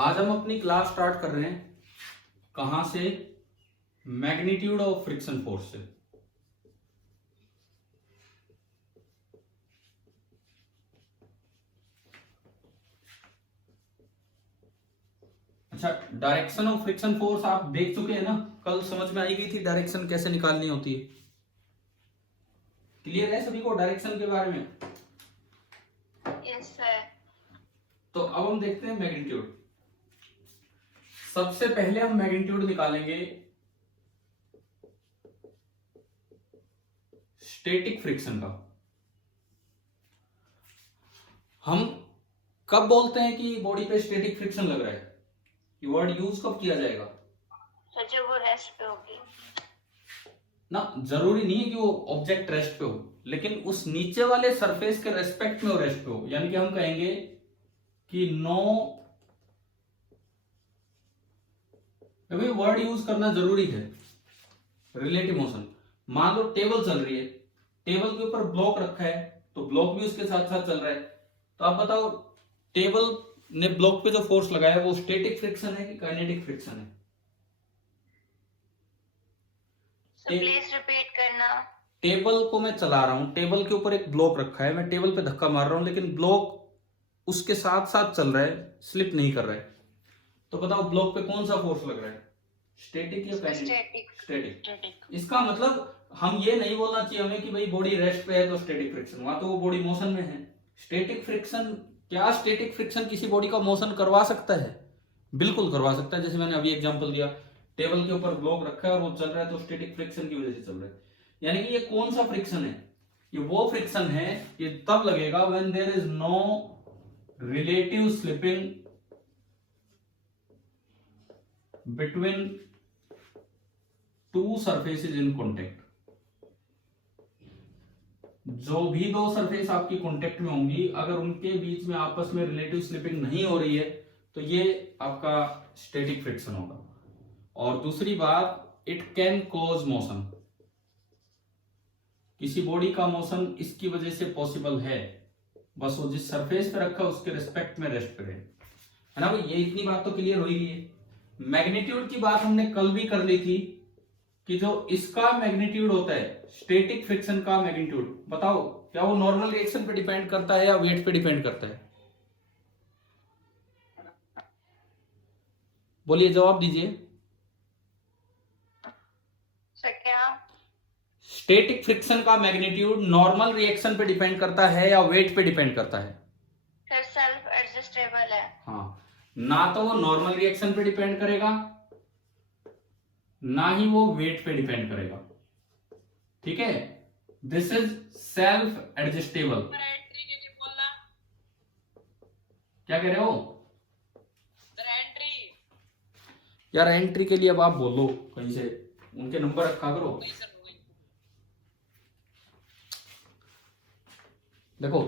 आज हम अपनी क्लास स्टार्ट कर रहे हैं कहां से? मैग्नीट्यूड ऑफ फ्रिक्शन फोर्स से। अच्छा, डायरेक्शन ऑफ फ्रिक्शन फोर्स आप देख चुके हैं ना? कल समझ में आई गई थी डायरेक्शन कैसे निकालनी होती है। क्लियर है सभी को डायरेक्शन के बारे में? Yes sir. तो अब हम देखते हैं मैग्नीट्यूड। सबसे पहले हम मैग्नीट्यूड निकालेंगे स्टैटिक फ्रिक्शन का। हम कब बोलते हैं कि बॉडी पे स्टैटिक फ्रिक्शन लग रहा है? ये वर्ड यूज कब किया जाएगा? सर जब वो रेस्ट पे होगी ना, जरूरी नहीं है कि वो ऑब्जेक्ट रेस्ट पे हो, लेकिन उस नीचे वाले सरफेस के रेस्पेक्ट में वो रेस्ट पे हो। यानी कि हम कहेंगे कि नो, अभी वर्ड यूज करना जरूरी है। रिलेटिव मोशन, मान लो टेबल चल रही है, टेबल के ऊपर ब्लॉक रखा है तो ब्लॉक भी उसके साथ साथ चल रहा है। तो आप बताओ, टेबल ने ब्लॉक पे जो फोर्स लगाया है वो स्टैटिक फ्रिक्शन है कि काइनेटिक फ्रिक्शन है? प्लीज रिपीट करना। टेबल को मैं चला रहा हूं, टेबल के ऊपर एक ब्लॉक रखा है, मैं टेबल पे धक्का मार रहा हूं, लेकिन ब्लॉक उसके साथ साथ चल रहा है, स्लिप नहीं कर रहा है। तो बताओ ब्लॉक पे कौन सा फोर्स लग रहा है, स्टैटिक या काइनेटिक? स्टैटिक। इसका मतलब हम ये नहीं बोलना चाहिए हमें कि भाई बॉडी रेस्ट पे है तो स्टैटिक फ्रिक्शन, वहां तो वो बॉडी मोशन में है। स्टैटिक फ्रिक्शन, क्या स्टैटिक फ्रिक्शन किसी बॉडी का मोशन करवा सकता है? बिल्कुल करवा सकता है। जैसे मैंने अभी एग्जांपल दिया, टेबल के ऊपर ब्लॉक रखा है और वो चल रहा है तो स्टैटिक फ्रिक्शन की वजह से चल रहा है। यानी कि ये कौन सा फ्रिक्शन है? ये वो फ्रिक्शन है, ये तब लगेगा when there is no relative slipping between two surfaces in contact. जो भी दो सरफेस आपकी कॉन्टेक्ट में होंगी, अगर उनके बीच में आपस में रिलेटिव स्लिपिंग नहीं हो रही है तो ये आपका स्टैटिक फ्रिक्शन होगा। और दूसरी बात, इट कैन कॉज मोशन। किसी बॉडी का मोशन इसकी वजह से पॉसिबल है, बस वो जिस सरफेस पे रखा उसके रिस्पेक्ट में रेस्ट करे, है ना भाई? ये इतनी बात तो क्लियर हो ही है। मैग्नीट्यूड की बात हमने कल भी कर ली थी कि जो इसका मैग्नीट्यूड होता है, स्टैटिक फ्रिक्शन का मैग्नीट्यूड, बताओ क्या वो नॉर्मल रिएक्शन पे डिपेंड करता है या वेट पे डिपेंड करता है? बोलिए, जवाब दीजिए। सर क्या? स्टैटिक फ्रिक्शन का मैग्नीट्यूड नॉर्मल रिएक्शन पे डिपेंड करता है या वेट पे डिपेंड करता है? सर सेल्फ एडजस्टेबल है। हाँ, ना तो वो नॉर्मल रिएक्शन पे डिपेंड करेगा, ना ही वो वेट पे डिपेंड करेगा। ठीक है, दिस इज सेल्फ एडजस्टेबल। क्या कह रहे हो यार? एंट्री के लिए अब आप बोलो कहीं से, उनके नंबर रखा करो। देखो,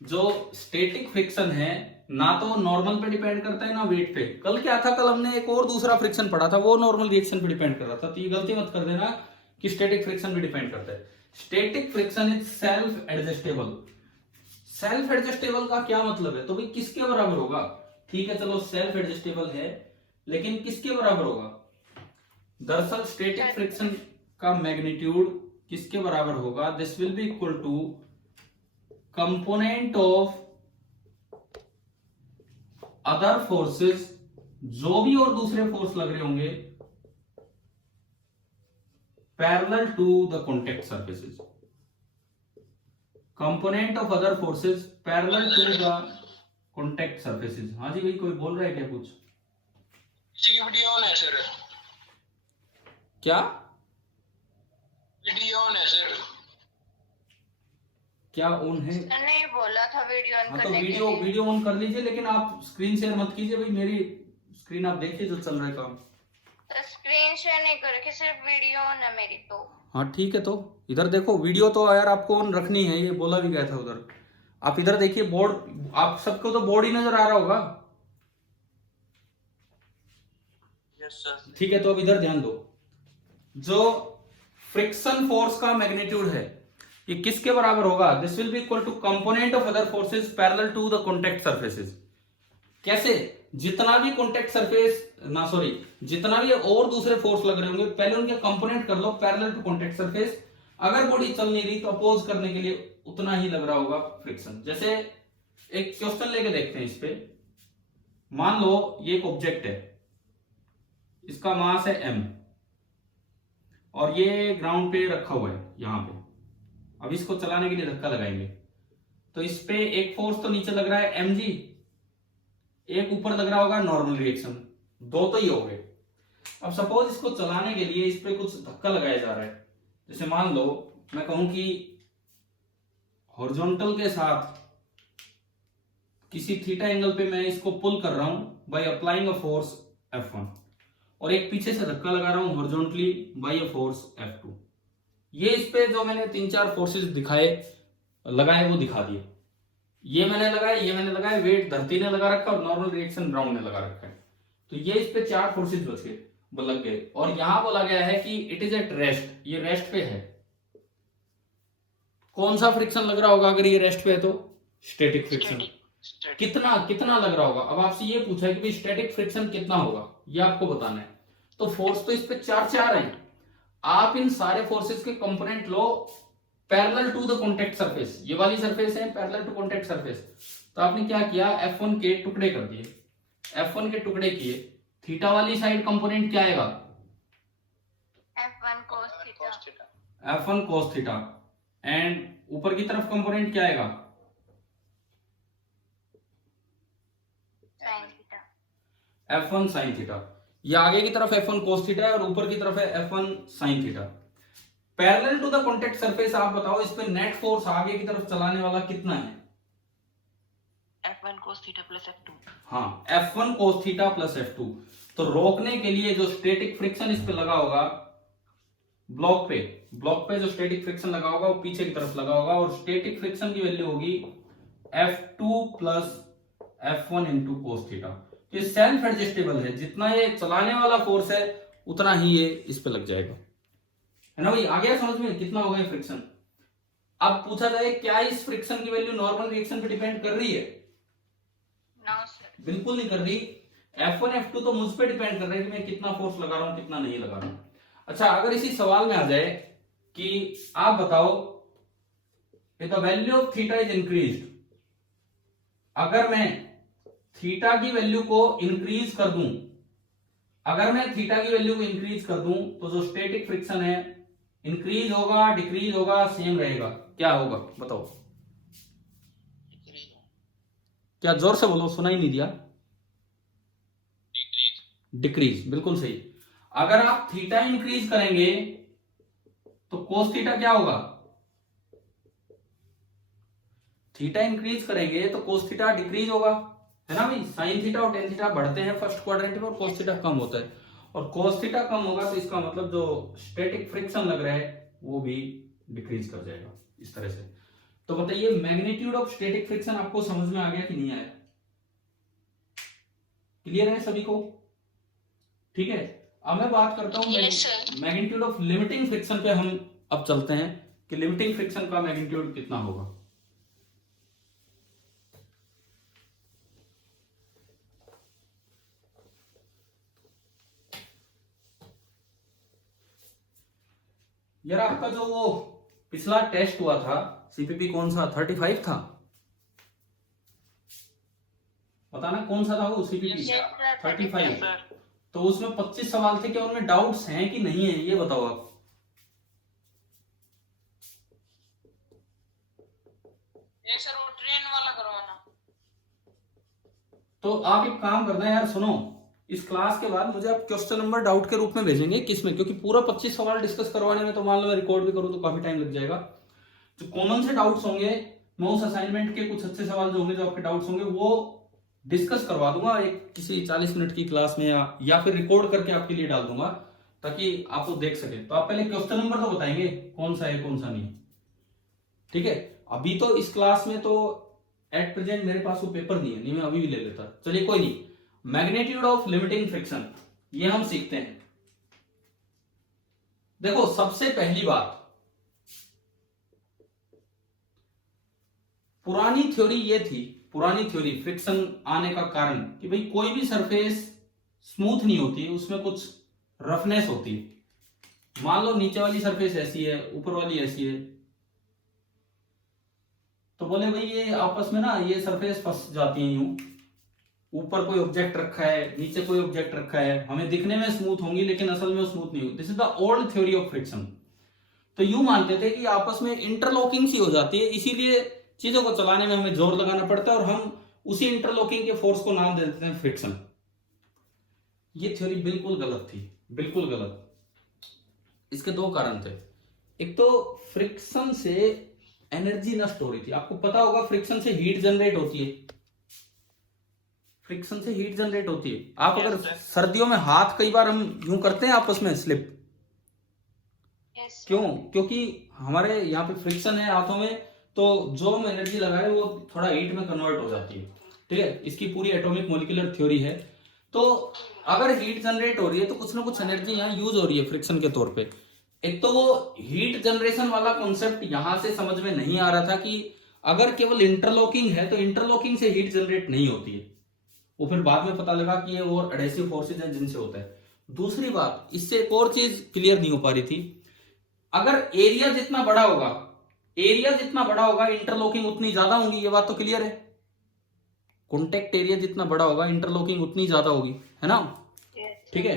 जो स्टैटिक फ्रिक्शन है ना तो वो नॉर्मल पे डिपेंड करता है ना वेट पे। कल क्या था, कल हमने एक और दूसरा फ्रिक्शन पढ़ा था, वो नॉर्मल रिएक्शन पे डिपेंड कर रहा था। तो ये गलती मत कर देना कि स्टैटिक फ्रिक्शन पे डिपेंड करता है। Static friction is self adjustable. Self adjustable का क्या मतलब है? तो भाई किसके बराबर होगा? ठीक है चलो, सेल्फ एडजस्टेबल है, लेकिन किसके बराबर होगा? दरअसल स्टैटिक फ्रिक्शन का मैग्नीट्यूड किसके बराबर होगा? This will be equal to component of other forces, जो भी और दूसरे फोर्स लग रहे होंगे, parallel to the contact surfaces. Component of other forces parallel to the contact surfaces. हाँ जी भाई, कोई बोल रहा है क्या कुछ? वीडियो ऑन है सर। क्या वीडियो ऑन है सर? क्या ऑन है? नहीं बोला था वीडियो ऑन हाँ तो करने के लिए। वीडियो ऑन कर लीजिए, लेकिन आप स्क्रीन शेयर मत कीजिए भाई। मेरी स्क्रीन आप देखिए जो चल रहा है काम। स्क्रीन शेयर नहीं करके सिर्फ वीडियो ऑन है मेरी तो। हाँ ठीक है, तो इधर देखो, वीडियो तो यार आपको ऑन रखनी है, ये बोला भी गया था उधर। आप इधर देखिए, बोर्ड, आप सबको तो बोर्ड ही नजर आ रहा होगा। Yes sir. ठीक है, तो अब इधर ध्यान दो। जो फ्रिक्शन फोर्स का मैग्नीट्यूड है ये किसके बराबर होगा? This will be equal to component of other forces parallel to the contact surfaces. कैसे? जितना भी कॉन्टेक्ट सरफेस जितना भी और दूसरे फोर्स लग रहे होंगे, पहले उनके कंपोनेंट कर लो पैरेलल टू कॉन्टेक्ट सरफेस। अगर बॉडी चल नहीं रही तो अपोज करने के लिए उतना ही लग रहा होगा फ्रिक्शन। जैसे एक क्वेश्चन लेके देखते हैं इस पे। मान लो ये एक ऑब्जेक्ट है, इसका मास है m और ये ग्राउंड पे रखा हुआ है यहां पे। अब इसको चलाने के लिए धक्का लगाएंगे तो इस पे एक फोर्स तो नीचे लग रहा है mg, एक ऊपर लग रहा होगा नॉर्मल रिएक्शन, दो तो ही हो गए। अब सपोज इसको चलाने के लिए इस पे कुछ धक्का लगाया जा रहा है। जैसे मान लो मैं कहूं कि हॉरिजॉन्टल के साथ किसी थीटा एंगल पे मैं इसको पुल कर रहा हूं by applying a force F1, और एक पीछे से धक्का लगा रहा हूं horizontally bye a force F2। ये इस पे जो मैंने 3-4 फोर्सेस लगाए वो दिखा दिए। ये मैंने लगाए, वेट धरती ने लगा रखा और नॉर्मल रिएक्शन ग्राउंड ने लगा रखा है। तो ये इस पे 4 फोर्सेस लग गए। और यहां बोला गया है कि इट इज एट रेस्ट, ये रेस्ट पे है। कौन सा फ्रिक्शन लग रहा होगा अगर ये रेस्ट पे है? तो स्टैटिक फ्रिक्शन। कितना लग रहा होगा? अब आपसे ये पूछा है कि भाई स्टैटिक फ्रिक्शन कितना होगा, ये आपको बताना है। तो फोर्स तो इस पे 4 हैं। आप इन सारे फोर्सेस के कंपोनेंट लो parallel to the contact surface. ये वाली सरफेस है पैरेलल टू कॉन्टेक्ट सरफेस। तो आपने क्या किया, F1 के टुकड़े कर दिए, F1 के टुकड़े किए। थीटा वाली साइड कंपोनेंट क्या आएगा? F1 cos theta, F1 cos theta. And ऊपर की तरफ कंपोनेंट क्या आएगा? sin theta, F1 sin theta. ये आगे की तरफ F1 cos थीटा है और ऊपर की तरफ है F1 sin theta. Parallel to the contact surface आप बताओ इस पे नेट फोर्स आगे की तरफ चलाने वाला कितना है? F1 cos theta plus F2। हाँ, F1 cos theta plus F2। तो रोकने के लिए जो स्टैटिक फ्रिक्शन इस पे लगा होगा ब्लॉक पे जो स्टैटिक फ्रिक्शन लगा होगा वो पीछे की तरफ लगा होगा, और स्टैटिक फ्रिक्शन की वैल्यू होगी F2 plus F1 into cos theta. तो ये सेल्फ एडजस्टेबल है, जितना ये चलाने वाला फोर्स है उतना ही ये इस पे लग जाएगा, है ना भाई? आ गया समझ में कितना होगा ये फ्रिक्शन? अब पूछा जाए क्या इस फ्रिक्शन की वैल्यू नॉर्मल रिएक्शन पे डिपेंड कर रही है? no sir, बिल्कुल नहीं कर रही। F1 F2 तो मुझ पे डिपेंड कर रहा है कि मैं कितना फोर्स लगा रहा हूं कितना नहीं लगा रहा हूं। अच्छा, अगर इसी सवाल में आ जाए कि आप बताओ the value of theta is increased, अगर मैं थीटा की वैल्यू को इंक्रीज कर दूं, तो जो स्टैटिक फ्रिक्शन है इंक्रीज होगा डिक्रीज होगा सेम रहेगा, क्या होगा बताओ? क्या जोर से बोलो, सुना ही नहीं दिया। डिक्रीज, बिल्कुल सही। अगर आप थीटा इंक्रीज करेंगे तो कोस थीटा क्या होगा? थीटा इंक्रीज करेंगे तो कोस थीटा डिक्रीज होगा, है ना भाई? साइन थीटा और टेन थीटा बढ़ते हैं फर्स्ट क्वाड्रेंट में और कोस थीटा कम होता है, और कोस थीटा कम होगा तो इसका मतलब जो स्टैटिक फ्रिक्शन लग रहा है वो भी डिक्रीज कर जाएगा इस तरह से। तो बताइए मैग्नीट्यूड ऑफ स्टैटिक फ्रिक्शन आपको समझ में आ गया कि नहीं आया? क्लियर है सभी को? ठीक है, अब मैं बात करता हूं Yes, sir. Magnitude of limiting friction पे। हम अब चलते हैं कि लिमिटिंग फ्रिक्शन का मैग्नीट्यूड कितना होगा। यार आपका जो वो पिछला टेस्ट हुआ था सीपीपी कौन सा 35 था? बताना कौन सा था वो सीपीपी? Yes, sir. 35। सर तो उसमें 25 सवाल थे, क्या उनमें डाउट्स हैं कि नहीं है ये बताओ आप। एक सर वो ट्रेन वाला करवाना। तो आप एक काम करना है यार, सुनो, इस क्लास के बाद मुझे आप क्वेश्चन नंबर डाउट के रूप में भेजेंगे, किसमें? क्योंकि पूरा 25 सवाल डिस्कस करवाने में तो मान लो मैं रिकॉर्ड भी करूं तो काफी टाइम लग जाएगा। जो कॉमन से डाउट्स होंगे मैं उस असाइनमेंट के कुछ अच्छे सवाल जो होंगे, जो आपके डाउट्स होंगे, वो डिस्कस करवा दूंगा एक किसी 40 मिनट की क्लास में, या फिर रिकॉर्ड करके आपके लिए डाल दूंगा ताकि आप वो देख सके। तो आप पहले क्वेश्चन नंबर तो बताएंगे कौन सा है कौन सा नहीं, ठीक है? अभी तो इस क्लास में तो एट प्रेजेंट मेरे पास वो पेपर नहीं मैं अभी भी ले लेता। चलिए कोई नहीं, मैग्नीट्यूड ऑफ लिमिटिंग फ्रिक्शन ये हम सीखते हैं। देखो सबसे पहली बात, पुरानी थ्योरी ये थी, पुरानी थ्योरी फ्रिक्शन आने का कारण कि भाई कोई भी सरफेस स्मूथ नहीं होती, उसमें कुछ रफनेस होती है। मान लो नीचे वाली सरफेस ऐसी है, ऊपर वाली ऐसी है, तो बोले भाई ये आपस में ना ये सरफेस फंस जाती है यूं, ऊपर कोई ऑब्जेक्ट रखा है, नीचे कोई ऑब्जेक्ट रखा है, हमें दिखने में स्मूथ होंगी लेकिन असल में वो स्मूथ नहीं होगी। This is the old theory of friction. तो यूं मानते थे कि आपस में इंटरलॉकिंग सी हो जाती है, इसीलिए चीजों को चलाने में हमें जोर लगाना पड़ता है और हम उसी इंटरलॉकिंग के फोर्स को नाम दे देते हैं फ्रिक्शन। ये थ्योरी बिल्कुल गलत थी, बिल्कुल गलत। इसके दो कारण थे। एक तो फ्रिक्शन से एनर्जी नष्ट हो रही थी। आपको पता होगा फ्रिक्शन से हीट जनरेट होती है, फ्रिक्शन से हीट जनरेट होती है। आप अगर सर्दियों में हाथ कई बार हम यूं करते हैं आपस में स्लिप, यस क्यों? क्योंकि हमारे यहाँ पे फ्रिक्शन है हाथों में, तो जो हम एनर्जी लगाए वो थोड़ा हीट में कन्वर्ट हो जाती है। ठीक है, इसकी पूरी एटॉमिक मॉलिक्यूलर थ्योरी है। तो अगर हीट जनरेट हो रही है तो कुछ ना कुछ एनर्जी यहाँ यूज हो रही है फ्रिक्शन के तौर पे। एक तो वो हीट जनरेशन वाला कॉन्सेप्ट यहां से समझ में नहीं आ रहा था कि अगर केवल इंटरलॉकिंग है तो इंटरलॉकिंग से हीट जनरेट नहीं होती है। वो फिर बाद में पता लगा कि ये और एडहेसिव फोर्सेज हैं जिनसे होता है। दूसरी बात, इससे एक और चीज क्लियर नहीं हो पा रही थी, अगर एरिया जितना बड़ा होगा, एरिया जितना बड़ा होगा इंटरलॉकिंग उतनी ज्यादा होगी। ये बात तो क्लियर है। कॉन्टेक्ट एरिया जितना बड़ा होगा इंटरलॉकिंग उतनी ज्यादा होगी, है ना? ठीक है।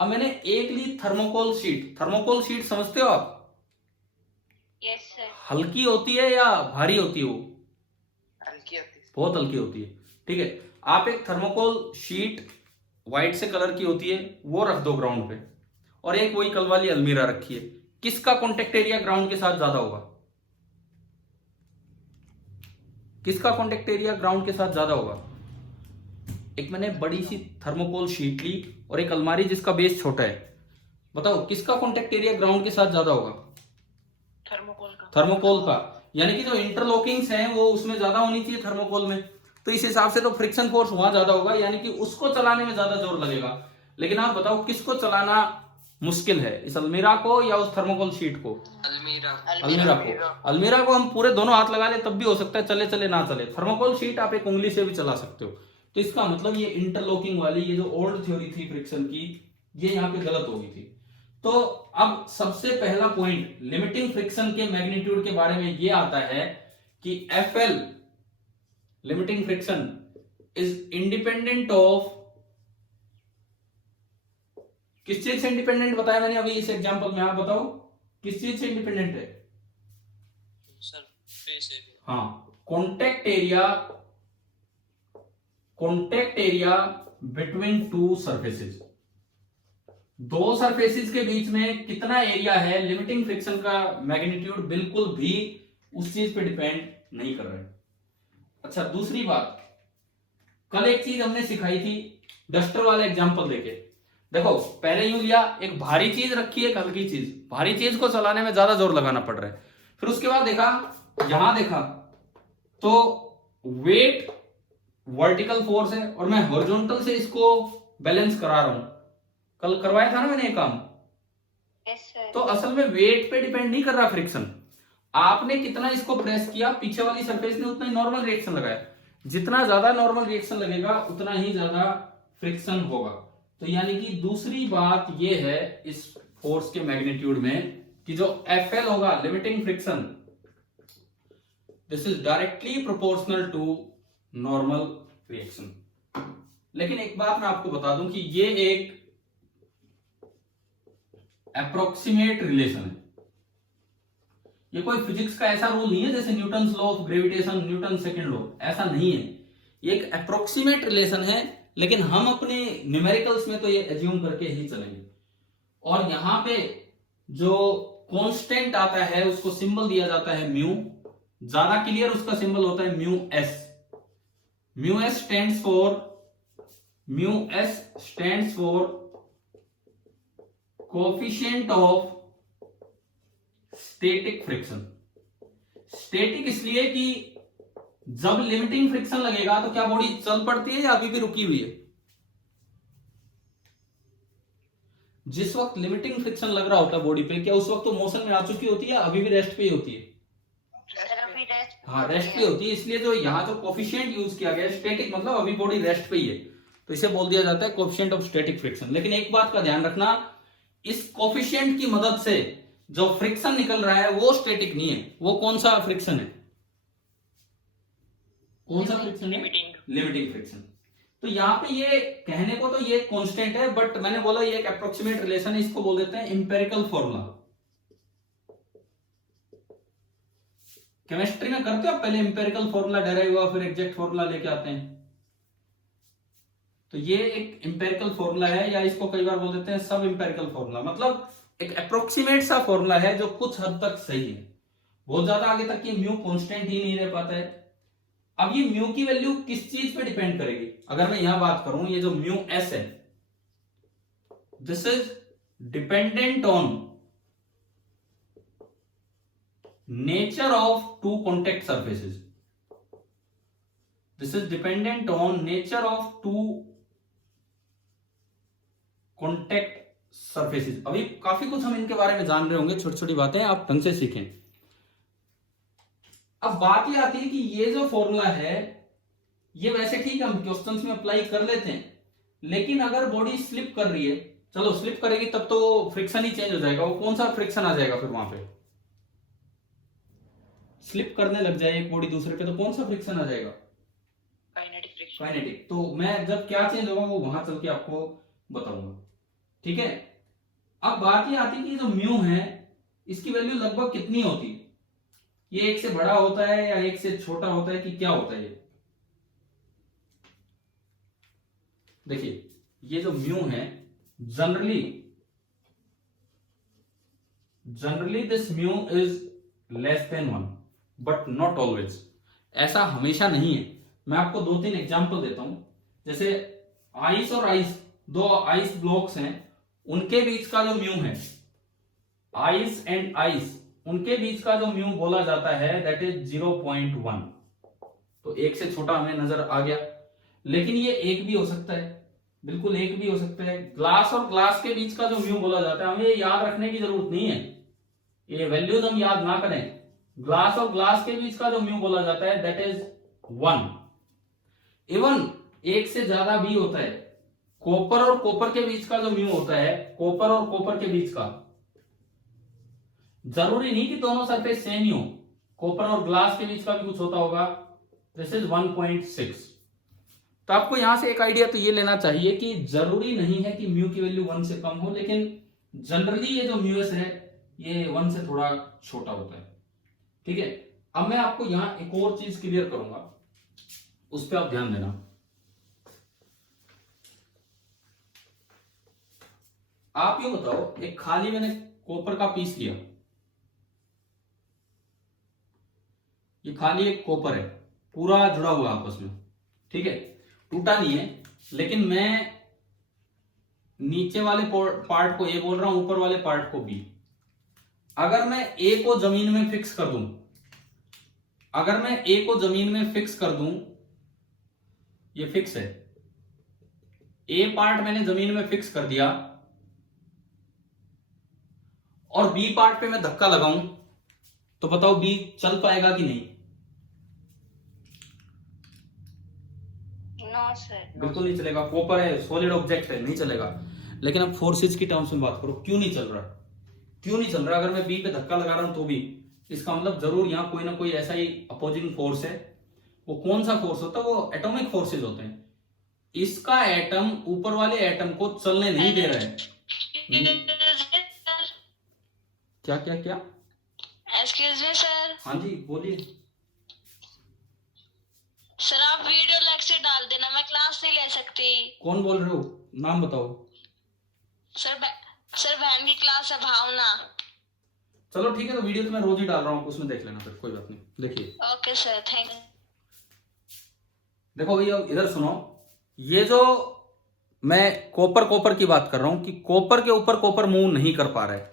अब मैंने एक ली थर्मोकोल शीट। थर्मोकोल शीट समझते हो आप? यस सर हल्की होती है या भारी होती है? वो हल्की होती है। बहुत हल्की होती है। ठीक है, आप एक थर्मोकोल शीट व्हाइट से कलर की होती है वो रख दो ग्राउंड पे, और एक वही कल वाली अलमीरा रखी है। किसका कॉन्टेक्ट एरिया ग्राउंड के साथ ज्यादा होगा? किसका कॉन्टेक्ट एरिया ग्राउंड के साथ ज्यादा होगा? एक मैंने बड़ी सी थर्मोकोल शीट ली और एक अलमारी जिसका बेस छोटा है, बताओ किसका कॉन्टेक्ट एरिया ग्राउंड के साथ ज्यादा होगा? थर्मोकोल का। थर्मोकोल का। यानी कि जो इंटरलॉकिंग्स हैं वो उसमें ज्यादा होनी चाहिए थर्मोकोल में, तो इस हिसाब से तो फ्रिक्शन फोर्स वहां ज्यादा होगा, यानी कि उसको चलाने में ज्यादा जोर लगेगा। लेकिन आप बताओ किसको चलाना मुश्किल है, इस अलमीरा को या उस थर्मोकोल शीट को? अलमीरा। अलमीरा को। अलमीरा को हम पूरे दोनों हाथ लगा ले तब भी हो सकता है चले चले ना चले। थर्मोकोल शीट आप एक उंगली से भी चला सकते हो। तो इसका मतलब ये इंटरलॉकिंग वाली ये जो ओल्ड थ्योरी थी फ्रिक्शन की, ये यहाँ पे गलत हो गई थी। तो अब सबसे पहला पॉइंट लिमिटिंग फ्रिक्शन के मैग्नीट्यूड के बारे में ये आता है कि FL limiting friction is independent of, किस चीज से इंडिपेंडेंट बताया मैंने अभी इस एग्जांपल में? आप बताओ किस चीज से इंडिपेंडेंट है? Surface area. हाँ, contact area between two surfaces. दो सरफेसेस के बीच में कितना एरिया है, लिमिटिंग फ्रिक्शन का मैग्नीट्यूड बिल्कुल भी उस चीज पे डिपेंड नहीं कर रहा है। अच्छा, दूसरी बात, कल एक चीज हमने सिखाई थी डस्टर वाला एग्जांपल लेके। देखो पहले यूं लिया, एक भारी चीज रखी है, एक हल्की चीज। भारी चीज को चलाने में ज्यादा जोर लगाना पड़ रहा है। फिर उसके बाद देखा, यहां देखा तो वेट वर्टिकल फोर्स है और मैं हॉरिजॉन्टल से इसको बैलेंस करा रहा हूं। कल करवाया था ना मैंने ये काम। यस सर तो असल में वेट पे डिपेंड नहीं कर रहा फ्रिक्शन। आपने कितना इसको प्रेस किया, पीछे वाली सरफेस ने उतना ही नॉर्मल रिएक्शन लगाया। जितना ज्यादा नॉर्मल रिएक्शन लगेगा उतना ही ज्यादा फ्रिक्शन होगा। तो यानी कि दूसरी बात यह है इस फोर्स के मैग्नीट्यूड में कि जो FL होगा limiting friction, this is directly proportional to normal reaction. लेकिन एक बात मैं आपको बता दूं कि ये एक अप्रोक्सीमेट रिलेशन है। ये कोई फिजिक्स का ऐसा रूल नहीं है जैसे Newton's law of gravitation, Newton second law, ऐसा नहीं है। ये एक अप्रोक्सीमेट रिलेशन है, लेकिन हम अपने न्यूमेरिकल्स में तो ये एज्यूम करके ही चलेंगे। और यहां पे जो कांस्टेंट आता है उसको सिंबल दिया जाता है म्यू। ज्यादा क्लियर उसका सिंबल होता है mu S. Mu S stands for coefficient of static friction. Static इसलिए कि जब लिमिटिंग फ्रिक्शन लगेगा तो क्या बॉडी चल पड़ती है या अभी भी रुकी हुई है? जिस वक्त लिमिटिंग फ्रिक्शन लग रहा होता है बॉडी पे, क्या उस वक्त तो मोशन में आ चुकी होती है या अभी भी रेस्ट पे ही होती है? सर अभी रेस्ट हाँ रेस्ट पे होती है, इसलिए जो यहाँ जो कोफिशिएंट यूज किया गया है स्टैटिक, मतलब अभी बॉडी रेस्ट पे ही है, तो इसे बोल दिया जाता है कोफिशिएंट ऑफ स्टैटिक फ्रिक्शन। लेकिन एक बात का ध्यान रखना, इस कोफिशिएंट की मदद से जो फ्रिक्शन निकल रहा है वो स्टैटिक नहीं है। वो कौन सा फ्रिक्शन है? कौन सा फ्रिक्शन है? लिमिटिंग। Limiting friction. तो यहाँ पे ये कहने को तो ये कांस्टेंट है, बट मैंने बोला ये एक अप्रोक्सीमेट रिलेशन है, इसको बोल देते हैं इंपेरिकल फॉर्मूला। केमिस्ट्री में करते हो पहले इंपेरिकल फॉर्मूला डेराइव हुआ, फिर एग्जैक्ट फॉर्मूला लेके आते हैं। तो ये एक इंपेरिकल फॉर्मूला है, या इसको कई बार बोल देते हैं सब इंपेरिकल फॉर्मूला, मतलब एक अप्रोक्सीमेट सा फॉर्मूला है जो कुछ हद तक सही है। बहुत ज्यादा आगे तक ये म्यू कांस्टेंट ही नहीं रह पाता है। अब ये म्यू की वैल्यू किस चीज पे डिपेंड करेगी? अगर मैं यहां बात करूं, ये जो म्यू एस है, this is dependent on nature of two contact surfaces. This is dependent on nature of two contact surfaces. अभी काफी कुछ हम इनके बारे में जान रहे होंगे, छोटी छोटी बातें आप ढंग से सीखें। अब बात ये आती है कि ये जो फॉर्मूला है ये वैसे ठीक है, हम क्वेश्चंस में अप्लाई कर लेते हैं, लेकिन अगर बॉडी स्लिप कर रही है, चलो स्लिप करेगी तब तो फ्रिक्शन ही चेंज हो जाएगा। वो कौन सा फ्रिक्शन आ जाएगा फिर वहां पे? स्लिप करने लग जाए एक बॉडी दूसरे पे तो कौन सा फ्रिक्शन आ जाएगा? Kinetic friction. काइनेटिक। तो मैं जब क्या चेंज होगा वो वहां चल के आपको बताऊंगा, ठीक है। अब बात ये आती है कि जो म्यू है इसकी वैल्यू लगभग कितनी होती है? ये एक से बड़ा होता है या एक से छोटा होता है कि क्या होता है? ये देखिए, ये जो म्यू है generally this mu is less than 1, but not always. ऐसा हमेशा नहीं है। मैं आपको 2-3 एग्जांपल देता हूं। जैसे आइस और आइस, दो आइस ब्लॉक्स हैं, उनके बीच का जो म्यू है, आइस एंड आइस, उनके बीच का जो म्यू बोला जाता है दैट इज 0.1। तो एक से छोटा हमें नजर आ गया, लेकिन ये एक भी हो सकता है, बिल्कुल एक भी हो सकता है। ग्लास और ग्लास के बीच का जो म्यू बोला जाता है, हमें ये याद रखने की जरूरत नहीं है, ये वैल्यूज हम याद ना करें। ग्लास और ग्लास के बीच का जो म्यू बोला जाता है दैट इज 1। इवन एक से ज्यादा भी होता है। कॉपर और कॉपर के बीच का जो म्यू होता है, कॉपर और कॉपर के बीच का, जरूरी नहीं कि दोनों सरफेस सेम ही हो, कॉपर और ग्लास के बीच का भी कुछ होता होगा। This is 1.6। तो आपको यहां से एक आइडिया तो ये लेना चाहिए कि जरूरी नहीं है कि म्यू की वैल्यू 1 से कम हो, लेकिन जनरली ये जो म्यूएस है ये 1 से थोड़ा छोटा होता है, ठीक है। अब मैं आपको यहां एक और चीज क्लियर करूंगा, उस पर आप ध्यान देना। आप ये बताओ, एक खाली मैंने कॉपर का पीस लिया, ये खाली एक कॉपर है, पूरा जुड़ा हुआ आपस में, ठीक है, टूटा नहीं है, लेकिन मैं नीचे वाले पार्ट को ए बोल रहा हूं, ऊपर वाले पार्ट को बी। अगर मैं ए को जमीन में फिक्स कर दूं, अगर मैं ए को जमीन में फिक्स कर दूं, ये फिक्स है, ए पार्ट मैंने जमीन में फिक्स कर दिया, और बी पार्ट पे मैं धक्का लगाऊं, तो बताओ बी चल पाएगा कि नहीं? No sir. बिल्कुल नहीं चलेगा, कॉपर है, सॉलिड ऑब्जेक्ट है, नहीं चलेगा। लेकिन अब फोर्सेज की टर्म्स में बात करो, क्यों नहीं चल रहा? क्यों नहीं चल रहा? अगर मैं बी पे धक्का लगा रहा हूं तो भी, इसका मतलब जरूर यहां कोई ना कोई ऐसा ही अपोजिंग फोर्स है। वो कौन सा फोर्स होता है? वो एटॉमिक फोर्सेज होते हैं। इसका एटम ऊपर वाले एटम को चलने नहीं दे रहा है। क्या क्या क्या? Excuse me sir. हाँ जी बोलिए। सर आप वीडियो लेक्चर डाल देना, मैं क्लास नहीं ले सकती। कौन बोल रहे हो? नाम बताओ। सर बहन की क्लास है, भावना। चलो ठीक है, तो वीडियो तो मैं रोज ही डाल रहा हूँ, उसमें देख लेना, फिर कोई बात नहीं। देखिए, ओके सर, थैंक यू। देखो भैया इधर सुनो, ये जो मैं कॉपर की बात कर रहा हूं कि कॉपर के ऊपर कॉपर मूव नहीं कर पा रहा है।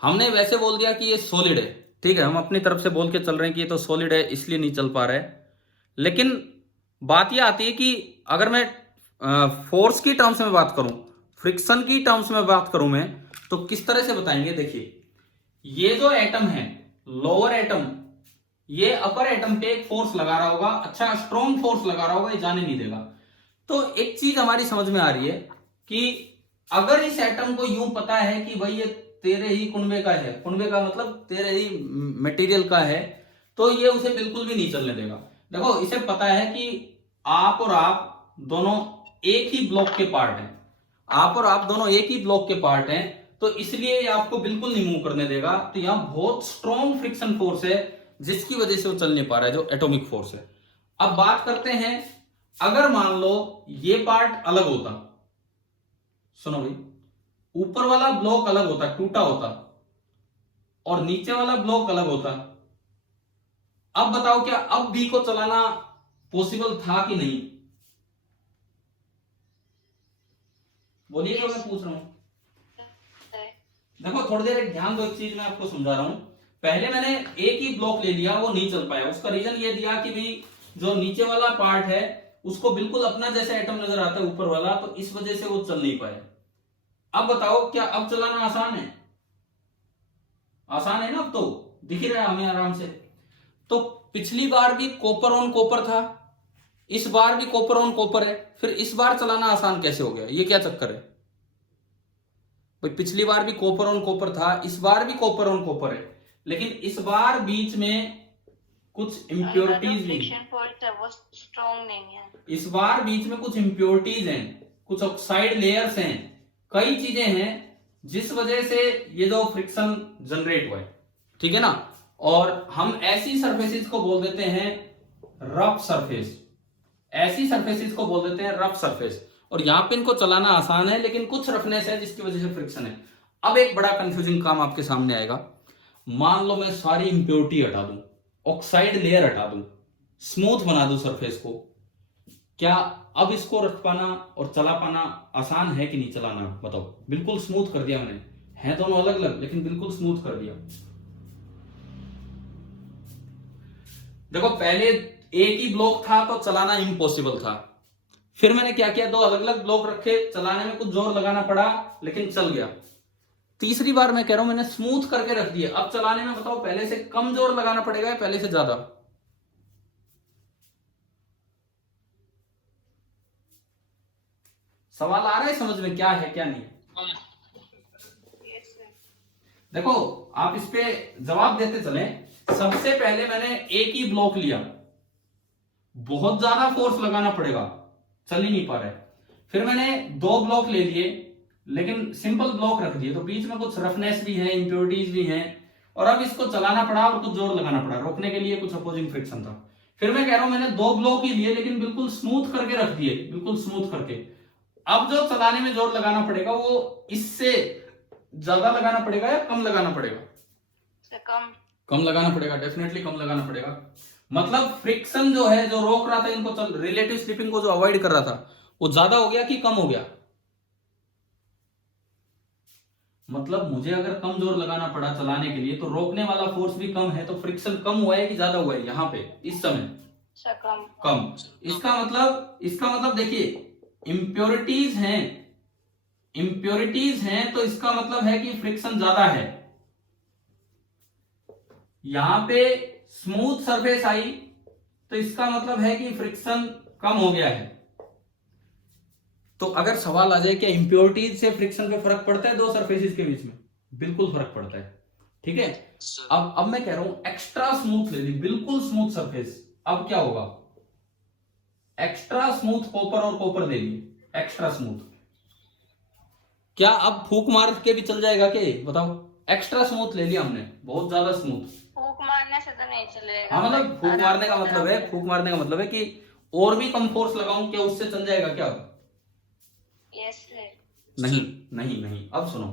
हमने वैसे बोल दिया कि ये सॉलिड है, ठीक है, हम अपनी तरफ से बोल के चल रहे हैं कि ये तो सॉलिड है इसलिए नहीं चल पा रहा है। लेकिन बात ये आती है कि अगर मैं फोर्स की टर्म्स में बात करूं, फ्रिक्शन की टर्म्स में बात करूं मैं, तो किस तरह से बताएंगे? देखिए, ये जो एटम है, लोअर एटम, ये अपर एटम पे एक फोर्स लगा रहा होगा, अच्छा स्ट्रॉन्ग फोर्स लगा रहा होगा, ये जाने नहीं देगा। तो एक चीज हमारी समझ में आ रही है कि अगर इस एटम को यूं पता है कि भाई ये तेरे ही कुनबे का है, कुनबे का मतलब तेरे ही मटेरियल का है, तो ये उसे बिल्कुल भी नहीं चलने देगा। देखो इसे पता है कि आप और आप दोनों एक ही ब्लॉक के पार्ट हैं, आप और आप दोनों एक ही ब्लॉक के पार्ट हैं, तो इसलिए ये आपको बिल्कुल नहीं मूव करने देगा। तो यहां बहुत स्ट्रॉन्ग फ्रिक्शन फोर्स है जिसकी वजह से वो चल नहीं पा रहा है, जो एटॉमिक फोर्स है। अब बात करते हैं, अगर मान लो ये पार्ट अलग होता, सुनो भाई, ऊपर वाला ब्लॉक अलग होता, टूटा होता, और नीचे वाला ब्लॉक अलग होता, अब बताओ क्या अब बी को चलाना पॉसिबल था कि नहीं? बोलिए जो मैं पूछ रहा हूं। देखो थोड़ी देर एक ध्यान दो, एक चीज मैं आपको समझा रहा हूं। पहले मैंने एक ही ब्लॉक ले लिया, वो नहीं चल पाया, उसका रीजन ये दिया कि भाई जो नीचे वाला पार्ट है उसको बिल्कुल अपना जैसे एटम नजर आता है ऊपर वाला, तो इस वजह से वो चल नहीं पाए। अब बताओ क्या अब चलाना आसान है? आसान है ना, अब तो दिख ही रहा है हमें आराम से। तो पिछली बार भी कॉपर ऑन कॉपर था, इस बार भी कॉपर ऑन कॉपर है, फिर इस बार चलाना आसान कैसे हो गया? ये क्या चक्कर है भाई? पिछली बार भी कॉपर ऑन कॉपर था, इस बार भी कॉपर ऑन कॉपर है, लेकिन इस बार बीच में कुछ इम्प्योरिटीज भी, फ्रिक्शन फोर्स है वो स्ट्रॉन्ग नहीं है। इस बार बीच में कुछ इम्प्योरिटीज हैं, कुछ ऑक्साइड लेयर्स हैं, कई चीजें हैं जिस वजह से ये जो फ्रिक्शन जनरेट हुआ है, ठीक है ना। और हम ऐसी सरफेसेस को बोल देते हैं रफ सरफेस, ऐसी सरफेसेस को बोल देते हैं रफ सरफेस। और यहां पे इनको चलाना आसान है, लेकिन कुछ रफनेस है जिसकी वजह से फ्रिक्शन है। अब एक बड़ा कंफ्यूजिंग काम आपके सामने आएगा। मान लो मैं सारी इंप्योरिटी हटा दूं, ऑक्साइड लेयर हटा दूं, स्मूथ बना दूं सरफेस को, क्या अब इसको रख पाना और चला पाना आसान है कि नहीं? चलाना बताओ। बिल्कुल स्मूथ कर दिया मैंने, हैं दोनों अलग अलग लेकिन बिल्कुल स्मूथ कर दिया। देखो पहले एक ही ब्लॉक था तो चलाना इम्पॉसिबल था, फिर मैंने क्या किया, दो अलग अलग ब्लॉक रखे, चलाने में कुछ जोर लगाना पड़ा लेकिन चल गया। तीसरी बार मैं कह रहा हूं मैंने स्मूथ करके रख दिया, अब चलाने में बताओ पहले से कम जोर लगाना पड़ेगा या पहले से ज्यादा? सवाल आ रहा है समझ में, क्या है क्या नहीं? देखो आप इस पे जवाब देते चले। सबसे पहले मैंने एक ही ब्लॉक लिया, बहुत ज्यादा फोर्स लगाना पड़ेगा, चल ही नहीं पा रहा है। फिर मैंने दो ब्लॉक ले लिए लेकिन सिंपल ब्लॉक रख दिए, तो बीच में कुछ रफनेस भी है, इंप्योरिटीज भी हैं, और अब इसको चलाना पड़ा और कुछ जोर लगाना पड़ा, रोकने के लिए कुछ अपोजिंग फ्रिक्शन था। फिर मैं कह रहा हूं मैंने दो ब्लॉक ही लिए लेकिन बिल्कुल स्मूथ करके रख दिए, बिल्कुल स्मूथ करके। अब जो चलाने में जोर लगाना पड़ेगा वो इससे ज्यादा लगाना पड़ेगा या कम लगाना पड़ेगा? कम लगाना पड़ेगा, डेफिनेटली कम लगाना पड़ेगा। मतलब फ्रिक्शन जो है, जो रोक रहा था इनको, चल रिलेटिव स्लिपिंग को जो अवॉइड कर रहा था, वो ज्यादा हो गया कि कम हो गया? मतलब मुझे अगर कम जोर लगाना पड़ा चलाने के लिए, तो रोकने वाला फोर्स भी कम है, तो फ्रिक्शन कम हुआ है कि ज्यादा हुआ है यहाँ पे इस समय? कम। इसका मतलब देखिए इंप्योरिटीज हैं, इंप्योरिटीज हैं, तो इसका मतलब है कि फ्रिक्शन ज्यादा है। यहां पे स्मूथ सरफेस आई तो इसका मतलब है कि फ्रिक्शन कम हो गया है। तो अगर सवाल आ जाए क्या इंप्योरिटीज से फ्रिक्शन पे फर्क पड़ता है दो सरफेसेस के बीच में? बिल्कुल फर्क पड़ता है, ठीक है। अब मैं कह रहा हूं एक्स्ट्रा स्मूथ ले ली, बिल्कुल स्मूथ सरफेस, अब क्या होगा? एक्स्ट्रा स्मूथ कॉपर और कॉपर ले लिए, एक्स्ट्रा स्मूथ, क्या अब फूक मार के भी चल जाएगा क्या? बताओ, एक्स्ट्रा स्मूथ ले लिया हमने, बहुत ज्यादा स्मूथ। फूक मारने से तो नहीं चलेगा। हाँ मतलब फूक मारने का मतलब है, फूक मारने का मतलब है कि और भी कम फोर्स लगाऊं, क्या उससे चल जाएगा क्या? यस नहीं नहीं नहीं। अब सुनो,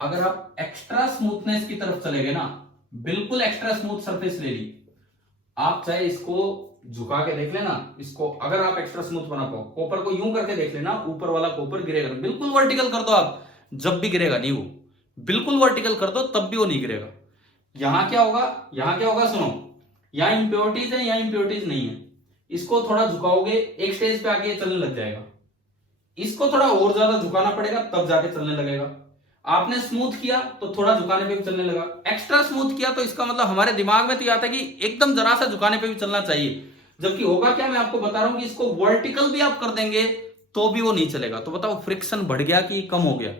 अगर आप एक्स्ट्रा स्मूथनेस की तरफ चले गए ना, बिल्कुल एक्स्ट्रा स्मूथ सरफेस ले ली, आप चाहे इसको झुका के देख लेना, इसको अगर आप एक्स्ट्रा स्मूथ बना पाओ, कॉपर को यूं करके देख लेना, ऊपर वाला कॉपर गिरेगा, बिल्कुल वर्टिकल कर दो आप, जब भी गिरेगा नहीं, वो बिल्कुल वर्टिकल कर दो तब भी वो नहीं गिरेगा। यहां क्या होगा, यहां क्या होगा? सुनो, यहां इंप्योरिटीज है, यहां इंप्योरिटीज नहीं है, इसको थोड़ा झुकाओगे, एक स्टेज पे आके चलने लग जाएगा, इसको थोड़ा और ज्यादा झुकाना पड़ेगा तब जाके चलने लगेगा। आपने स्मूथ किया तो थोड़ा झुकाने पे भी चलने लगा, एक्स्ट्रा स्मूथ किया तो इसका मतलब हमारे दिमाग में तो ये आता है कि एकदम जरा सा झुकाने पे भी चलना चाहिए, जबकि होगा क्या, मैं आपको बता रहा हूं कि इसको वर्टिकल भी आप कर देंगे तो भी वो नहीं चलेगा। तो बताओ फ्रिक्शन बढ़ गया कि कम हो गया?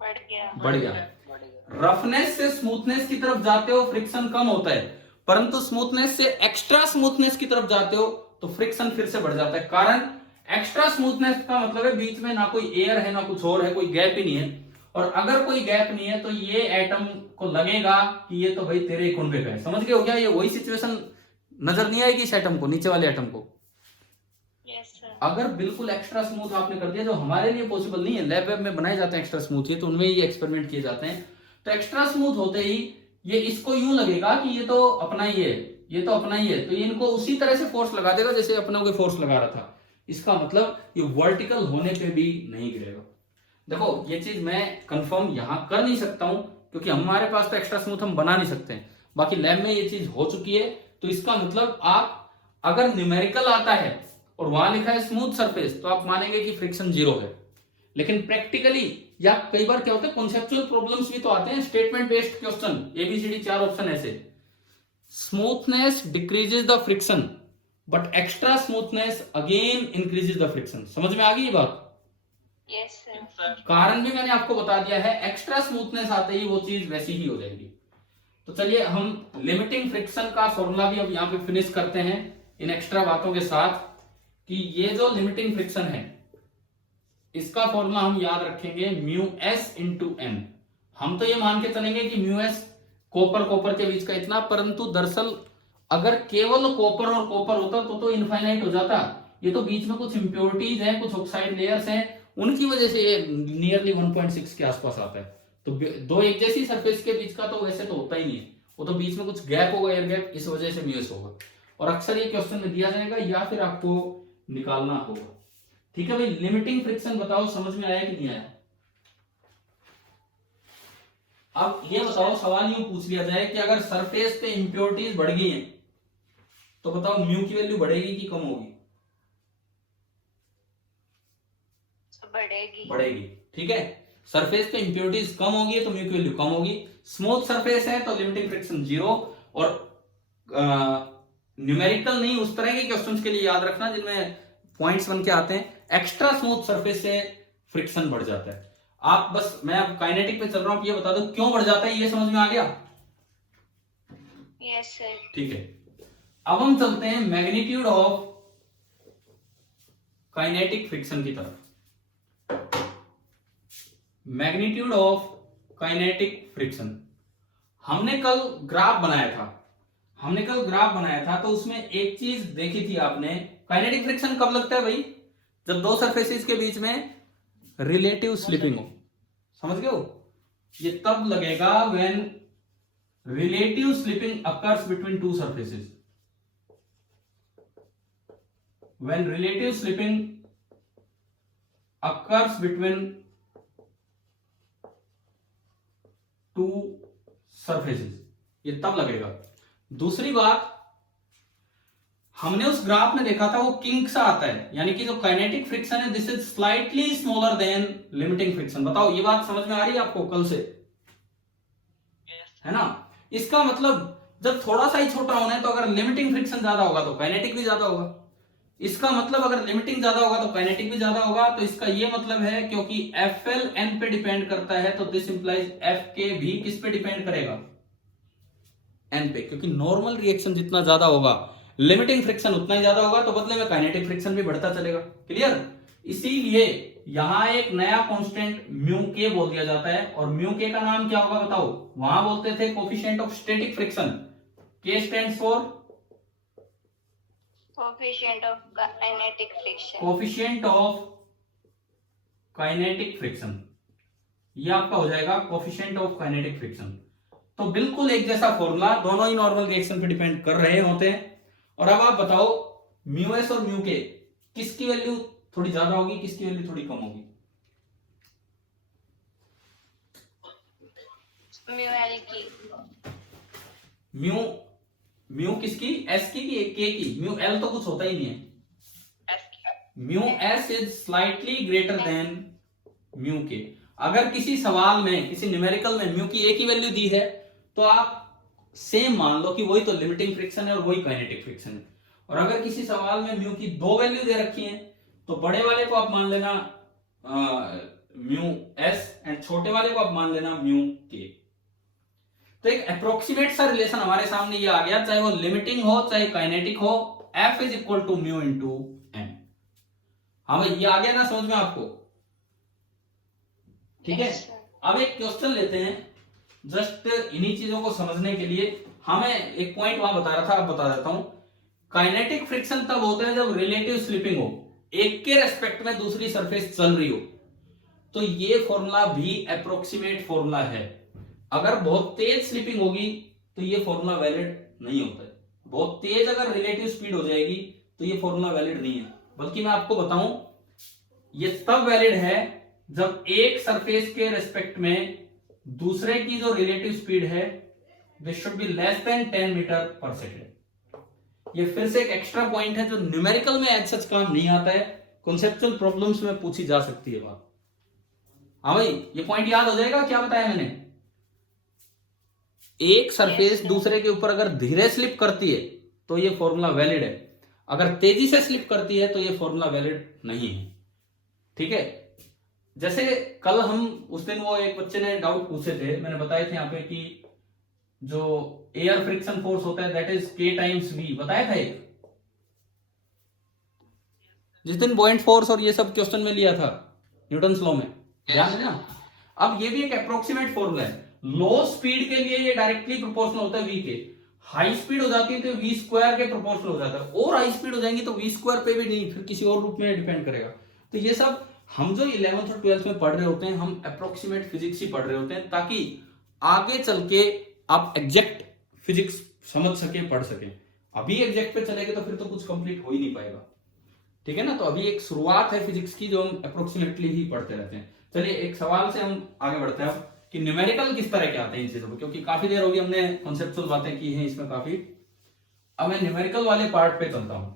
बढ़ गया। बढ़ गया। रफनेस से स्मूथनेस की तरफ जाते हो फ्रिक्शन कम होता है, परंतु स्मूथनेस से एक्स्ट्रा स्मूथनेस की तरफ जाते हो तो फ्रिक्शन फिर से बढ़ जाता है। कारण एक्स्ट्रा स्मूथनेस का मतलब है बीच में ना कोई एयर है ना कुछ और है, कोई गैप ही नहीं है, और अगर कोई गैप नहीं है तो ये एटम को लगेगा कि ये तो भाई तेरे ही कुंडे का है। समझ गए हो क्या? ये वही सिचुएशन नजर नहीं आएगी इस एटम को, नीचे वाले एटम को। Yes sir. अगर बिल्कुल एक्स्ट्रा स्मूथ आपने कर दिया, जो हमारे लिए पॉसिबल नहीं है, लैब वेब में बनाए जाते हैं एक्स्ट्रा स्मूथ, ये तो उनमें ही एक्सपेरिमेंट किए जाते हैं, तो एक्स्ट्रा स्मूथ होते ही ये इसको यूं लगेगा कि ये तो अपना ही है, ये तो अपना ही है, तो ये इनको उसी तरह से फोर्स लगा देगा जैसे अपना कोई फोर्स लगा रहा था। इसका मतलब ये वर्टिकल होने पे भी नहीं गिरेगा। देखो ये चीज मैं कंफर्म यहां कर नहीं सकता हूं क्योंकि हमारे पास तो एक्स्ट्रा स्मूथ हम बना नहीं सकते हैं, बाकी लैब में ये चीज हो चुकी है। तो इसका मतलब आप अगर न्यूमेरिकल आता है और वहां लिखा है स्मूथ सरफेस तो आप मानेंगे कि फ्रिक्शन 0 है, लेकिन प्रैक्टिकली या कई बार क्या होता है कॉन्सेप्चुअल प्रॉब्लम्स भी तो आते हैं, statement based question, ABCD 4 option ऐसे, smoothness decreases the friction but extra smoothness again increases the friction. समझ में आ गई ये बात? Yes sir. कारण भी मैंने आपको बता दिया है, एक्स्ट्रा स्मूथनेस आते ही वो चीज वैसी ही हो जाएगी। तो चलिए हम लिमिटिंग फ्रिक्शन का फॉर्मूला भी अब यहाँ पे फिनिश करते हैं इन एक्स्ट्रा बातों के साथ, कि ये जो लिमिटिंग फ्रिक्शन है इसका फॉर्मूला हम याद रखेंगे म्यू एस इंटू एन। हम तो ये मान के चलेंगे कि म्यू एस कॉपर कॉपर के बीच का इतना, परंतु दरअसल अगर केवल कॉपर और कॉपर होता तो इनफाइनाइट हो जाता। ये तो बीच में कुछ इंप्योरिटीज हैं, कुछ ऑक्साइड लेयर्स हैं, उनकी वजह से ये नियरली 1.6 के आसपास आता है। तो दो एक जैसी सरफेस के बीच का तो वैसे तो होता ही नहीं है, वो तो बीच में कुछ गैप होगा, एयर गैप, इस वजह से म्यू एस होगा। और अक्सर ये क्वेश्चन में दिया जाएगा या फिर आपको निकालना होगा। ठीक है भाई, लिमिटिंग फ्रिक्शन बताओ समझ में आया कि नहीं आया? अब ये बताओ, सवाल यूं पूछ लिया जाए कि अगर सरफेस पे इंप्योरिटीज बढ़ गई हैं तो बताओ म्यू की वैल्यू बढ़ेगी कि कम होगी? बढ़ेगी। बढ़ेगी। ठीक है, सरफेस पे इंप्योरिटीज कम होगी तो म्यू की वैल्यू कम होगी। स्मूथ सरफेस है तो लिमिटिंग फ्रिक्शन 0, और न्यूमेरिकल नहीं, उस तरह के क्वेश्चंस के लिए याद रखना जिनमें पॉइंट्स बन के आते हैं, एक्स्ट्रा स्मूथ सरफेस से फ्रिक्शन बढ़ जाता है। आप बस, मैं अब काइनेटिक पे चल रहा हूं, ये बता दो क्यों बढ़ जाता है, ये समझ में आ गया? Yes sir. ठीक है, अब हम चलते हैं मैग्नीट्यूड ऑफ काइनेटिक फ्रिक्शन की तरफ। मैग्नीट्यूड ऑफ काइनेटिक फ्रिक्शन, हमने कल ग्राफ बनाया था, तो उसमें एक चीज देखी थी आपने, काइनेटिक फ्रिक्शन कब लगता है भाई? जब दो सरफेसेस के बीच में रिलेटिव स्लिपिंग हो। समझ गए हो? ये तब लगेगा when relative slipping occurs between two surfaces. When relative slipping occurs between two surfaces, ये तब लगेगा। दूसरी बात, हमने उस ग्राफ में देखा था वो किंक सा आता है, यानी कि जो काइनेटिक फ्रिक्शन है this is slightly smaller than limiting friction. बताओ ये बात समझ में आ रही है आपको कल से? है ना? इसका मतलब जब थोड़ा सा ही छोटा होना है तो अगर लिमिटिंग फ्रिक्शन ज्यादा होगा तो काइनेटिक भी ज्यादा होगा। इसका मतलब अगर लिमिटिंग ज्यादा होगा तो काइनेटिक भी ज्यादा होगा। तो इसका ये मतलब है क्योंकि FL N पे डिपेंड करता है तो दिस इंप्लाइज FK भी किस पे डिपेंड करेगा? N पे, क्योंकि नॉर्मल रिएक्शन जितना ज्यादा होगा लिमिटिंग फ्रिक्शन उतना ही ज्यादा होगा, तो बदले में काइनेटिक फ्रिक्शन भी बढ़ता चलेगा। क्लियर? इसीलिए यहां एक नया कांस्टेंट म्यू के बोल दिया जाता है, और म्यू के का नाम क्या होगा बताओ? वहां बोलते थे कोफिशिएंट ऑफ स्टैटिक फ्रिक्शन, के stands for coefficient of kinetic friction. Coefficient of kinetic friction, ये आपका हो जाएगा कोफिशिएंट ऑफ काइनेटिक फ्रिक्शन। तो बिल्कुल एक जैसा फॉर्मूला, दोनों ही नॉर्मल रिएक्शन पे डिपेंड कर रहे होते हैं। और अब आप बताओ म्यू एस और म्यू के किसकी वैल्यू थोड़ी ज्यादा होगी, किसकी वैल्यू थोड़ी कम होगी? म्यू एल की। म्यू किसकी? एस की कि के की? म्यू एल तो कुछ होता ही नहीं है। Mu S is slightly greater than mu के। अगर किसी सवाल में, किसी न्यूमेरिकल में म्यू की एक ही वैल्यू दी है तो आप सेम मान लो कि वही तो लिमिटिंग फ्रिक्शन है और वही काइनेटिक फ्रिक्शन है। और अगर किसी सवाल में म्यू की दो वैल्यू दे रखी है तो बड़े वाले को आप मान लेना म्यू एस एंड छोटे वाले को आप मान लेना म्यू के। तो एक अप्रोक्सीमेट सा रिलेशन हमारे सामने ये आ गया, चाहे वो लिमिटिंग हो चाहे काइनेटिक हो, F is equal to mu into M. हाँ भाई ये आ गया ना समझ में आपको? ठीक है। अब एक क्वेश्चन लेते हैं जस्ट इन्हीं चीजों को समझने के लिए। हमें एक पॉइंट वहां बता रहा था, अब बता देता हूं। काइनेटिक फ्रिक्शन तब होता है जब रिलेटिव स्लिपिंग हो, एक के रेस्पेक्ट में दूसरी सरफेस चल रही हो। तो ये फॉर्मूला भी अप्रोक्सीमेट फॉर्मूला है। अगर बहुत तेज स्लिपिंग होगी तो ये फॉर्मूला वैलिड नहीं होता है। बहुत तेज अगर रिलेटिव स्पीड हो जाएगी तो ये फॉर्मूला वैलिड नहीं है। बल्कि मैं आपको बताऊं, ये तब वैलिड है जब एक सरफेस के रेस्पेक्ट में दूसरे की जो रिलेटिव स्पीड है this should be less than 10 metre पर सेकेंड। ये फिर से एक एक्स्ट्रा पॉइंट है जो न्यूमेरिकल में एज सच काम नहीं आता है, कॉन्सेप्चुअल प्रॉब्लम्स में पूछी जा सकती है बात। हाँ भाई ये पॉइंट याद हो जाएगा क्या बताया मैंने? एक सरफेस दूसरे के ऊपर अगर धीरे स्लिप करती है तो ये फॉर्मूला वैलिड है, अगर तेजी से स्लिप करती है तो ये फॉर्मूला वैलिड नहीं है। ठीक है। जैसे कल हम उस दिन वो एक बच्चे ने डाउट पूछे थे, मैंने बताए थे यहाँ पे कि जो एयर फ्रिक्शन फोर्स होता है दैट इज के टाइम्स वी, बताया था एक जिस दिन बॉइंट फोर्स और ये सब क्वेश्चन में लिया था न्यूटन लॉ में, ध्यान है ना? अब ये भी एक अप्रोक्सीमेट फॉर्मूला है। लो स्पीड के लिए ये डायरेक्टली प्रोपोर्शनल होता है वी के, हाई स्पीड हो जाती है तो वी स्क्वायर के प्रोपोर्शनल हो जाता है, और हाई स्पीड हो जाएंगी तो वी स्क्वायर पे भी नहीं, फिर किसी और रूप में डिपेंड करेगा। तो ये सब हम जो 11th और 12th में पढ़ रहे होते हैं, हम अप्रोक्सीमेट फिजिक्स ही पढ़ रहे होते हैं ताकि आगे चल के आप एग्जैक्ट फिजिक्स समझ सके, पढ़ सके। अभी एग्जैक्ट पे चलेंगे तो फिर तो कुछ कंप्लीट हो ही नहीं पाएगा। ठीक है ना? तो अभी एक शुरुआत है फिजिक्स की जो हम अप्रोक्सीमेटली ही पढ़ते रहते हैं। चलिए एक सवाल से हम आगे बढ़ते हैं कि न्यूमेरिकल किस तरह के आते हैं इन चीजों में, क्योंकि काफी देर होगी हमने कॉन्सेप्चुअल बातें की हैं इसमें काफी। अब मैं न्यूमेरिकल वाले पार्ट पे चलता हूं।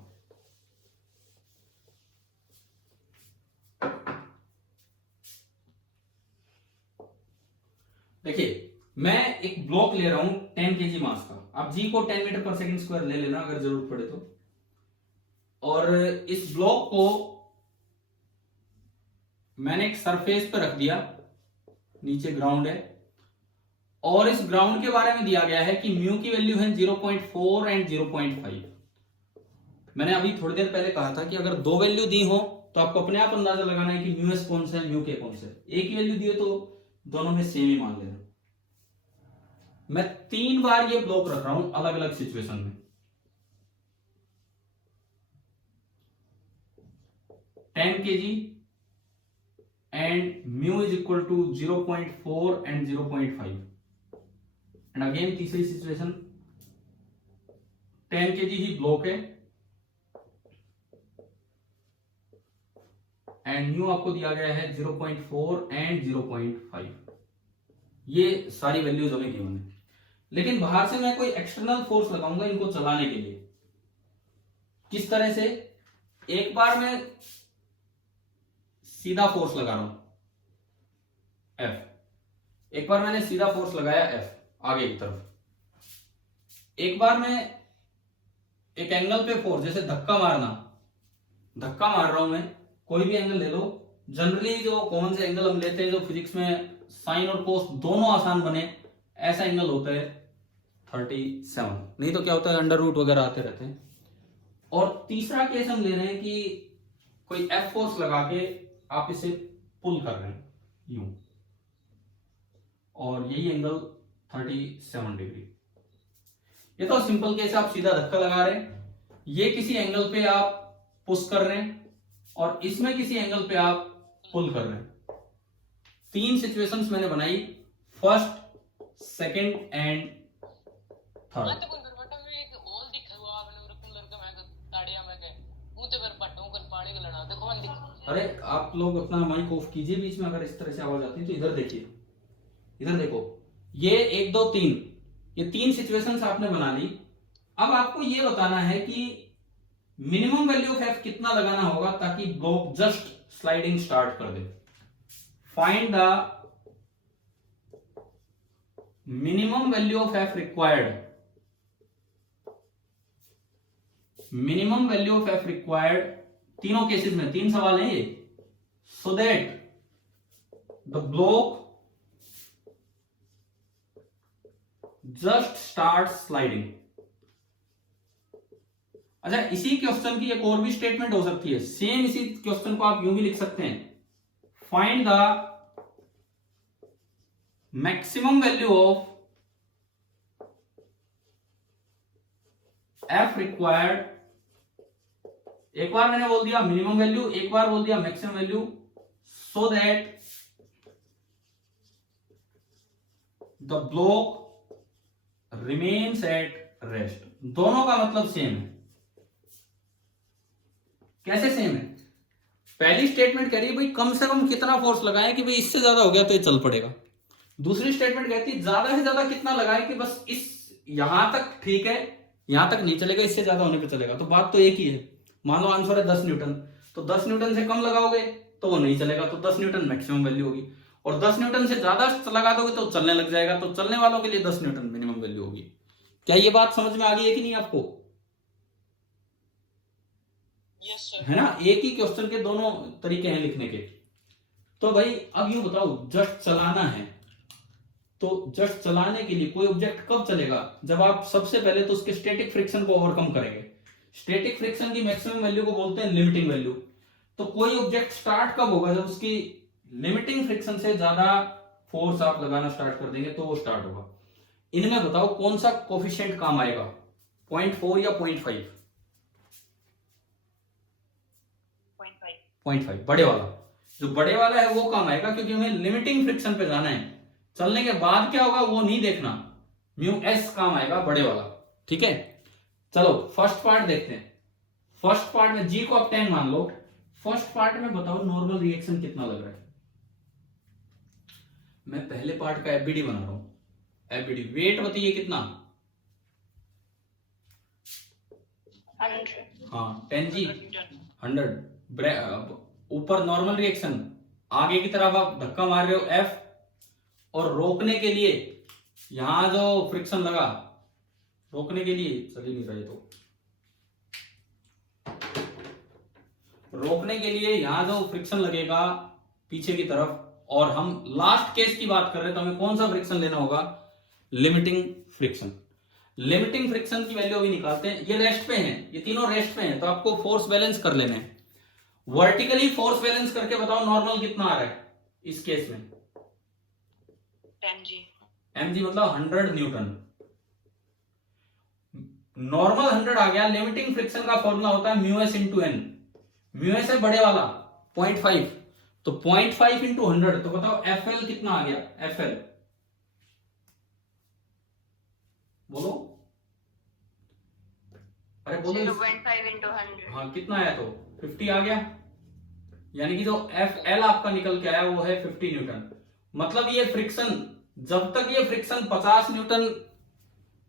देखिए मैं एक ब्लॉक ले रहा हूं 10 kg मास का, आप जी को 10 मीटर पर सेकंड स्क्वायर ले लेना अगर जरूरत पड़े तो। और इस ब्लॉक को मैंने एक सरफेस पे रख दिया, नीचे ग्राउंड है, और इस ग्राउंड के बारे में दिया गया है कि म्यू की वैल्यू है 0.4 एंड 0.5। मैंने अभी थोड़ी देर पहले कहा था कि अगर दो वैल्यू दी हो तो आपको अपने आप अंदाजा लगाना है कि म्यू एस कौन सा है, म्यू के कौन सा है। एक ही वैल्यू दी हो तो दोनों में सेम ही मान लेना। मैं 3 बार ये ब्लॉक रख रहा हूं अलग अलग सिचुएशन में। 10 kg and mu is equal to 0.4 and 0.5 and again तीसरी सिचुएशन 10 kg ही ब्लॉक है एंड म्यू आपको दिया गया है 0.4 एंड 0.5। ये सारी वैल्यूज हमें गिवन है, लेकिन बाहर से मैं कोई एक्सटर्नल फोर्स लगाऊंगा इनको चलाने के लिए। किस तरह से? एक बार मैं सीधा फोर्स लगा रहा हूं F, एक बार मैंने सीधा फोर्स लगाया F आगे की तरफ, एक बार मैं एक एंगल पे फोर्स, जैसे धक्का मारना, धक्का मार रहा हूं मैं, कोई भी एंगल ले लो। जनरली जो कौन से एंगल हम लेते हैं जो फिजिक्स में साइन और कोस दोनों आसान बने, ऐसा एंगल होता है 37, नहीं तो क्या होता है अंडर रूट वगैरह आते रहते हैं। और तीसरा केस हम ले रहे हैं कि कोई F फोर्स लगा के आप इसे पुल कर रहे हैं यूं, और यही एंगल 37 डिग्री। ये तो सिंपल केस है, आप सीधा धक्का लगा रहे हैं, ये किसी एंगल पे आप पुश कर रहे हैं और इसमें किसी एंगल पे आप पुल कर रहे हैं। 3 सिचुएशंस मैंने बनाई, फर्स्ट, सेकंड एंड थर्ड। अरे आप लोग अपना माइक ऑफ कीजिए बीच में, अगर इस तरह से आवाज आती है तो इधर देखिए, इधर देखो, ये 1 2 3, ये 3 सिचुएशंस आपने बना ली। अब आपको ये बताना है कि मिनिमम वैल्यू ऑफ एफ कितना लगाना होगा ताकि ब्लॉक जस्ट स्लाइडिंग स्टार्ट कर दे। Find the minimum value of F required, minimum value of F required तीनों केसेस में, 3 सवाल हैं ये, so that the block just start sliding. अच्छा, इसी क्वेश्चन की एक और भी स्टेटमेंट हो सकती है, सेम इसी क्वेश्चन को आप यूं भी लिख सकते हैं, find the maximum value of F required. एक बार मैंने बोल दिया मिनिमम वैल्यू, एक बार बोल दिया maximum value, so that the block remains at rest. दोनों का मतलब सेम है। कैसे सेम है? पहली स्टेटमेंट कह रही है भाई कम से कम कितना फोर्स लगाएं कि भाई इससे ज्यादा हो गया तो ये चल पड़ेगा। दूसरी स्टेटमेंट कहती है ज्यादा से ज्यादा कितना लगाएं कि बस इस यहां तक ठीक है, यहां तक नहीं चलेगा, इससे ज्यादा होने पे चलेगा। तो बात तो एक ही है। मान लो आंसर है 10 न्यूटन, तो 10 न्यूटन से कम लगाओगे तो वो नहीं चलेगा, तो 10 न्यूटन मैक्सिमम वैल्यू होगी, और 10 न्यूटन से ज्यादा लगा दोगे तो चलने लग जाएगा, तो चलने वालों के लिए 10 न्यूटन मिनिमम वैल्यू होगी। क्या ये बात समझ में आ गई है कि नहीं आपको? Yes sir. है ना, एक ही क्वेश्चन के दोनों तरीके हैं लिखने के। तो भाई अब यूं बताओ, जस्ट चलाना है, तो जस्ट चलाने के लिए कोई ऑब्जेक्ट कब चलेगा? जब आप सबसे पहले तो उसके स्टैटिक फ्रिक्शन को ओवरकम करेंगे। स्टैटिक फ्रिक्शन की मैक्सिमम वैल्यू को बोलते हैं लिमिटिंग वैल्यू। तो कोई ऑब्जेक्ट स्टार्ट कब होगा? जब उसकी लिमिटिंग फ्रिक्शन से ज्यादा फोर्स आप लगाना स्टार्ट कर देंगे तो वो स्टार्ट होगा। इनमें बताओ कौन सा कोफिशिएंट काम आएगा, 0.4 या 0.5? 0.5 बड़े वाला। जो बड़े वाला है वो काम आएगा, क्योंकि हमें लिमिटिंग फ्रिक्शन पे जाना है। चलने के बाद क्या होगा वो नहीं देखना, म्यू एस काम आएगा बड़े वाला। ठीक है, चलो फर्स्ट पार्ट देखते हैं। फर्स्ट पार्ट में जी को आप 10 मान लो। फर्स्ट पार्ट में बताओ नॉर्मल रिएक्शन कितना लग रहा है। मैं पहले पार्ट का एफबीडी बना रहा हूं। एफबीडी वेट बताइए कितना? 100। हाँ 10 जी 100। ऊपर नॉर्मल रिएक्शन, आगे की तरफ आप धक्का मार रहे हो एफ, और रोकने के लिए यहां जो फ्रिक्शन लगा, रोकने के लिए चल ही नहीं रहे, तो रोकने के लिए यहां जो फ्रिक्शन लगेगा पीछे की तरफ, और हम लास्ट केस की बात कर रहे हैं तो हमें कौन सा फ्रिक्शन लेना होगा? Limiting friction. लिमिटिंग फ्रिक्शन की वैल्यू अभी निकालते हैं। ये रेस्ट पे हैं, ये तीनों रेस्ट पे हैं, तो आपको फोर्स बैलेंस कर लेने हैं। वर्टिकली फोर्स बैलेंस करके बताओ नॉर्मल कितना आ रहा है इस केस में? 10 जी। mg मतलब 100 न्यूटन। नॉर्मल 100 आ गया। लिमिटिंग फ्रिक्शन का फॉर्मूला होता है mu S into N. Mu S है बड़े वाला 0.5, तो 0.5 इंटू 100, तो बताओ एफ एल कितना आ गया? एफ एल बोलो, अरे बोलो। 0.5 into 100। हाँ कितना आया? तो 50 आ गया। यानी कि जो एफ एल आपका निकल के आया वो है 50 न्यूटन। मतलब ये फ्रिक्शन, जब तक ये फ्रिक्शन 50 न्यूटन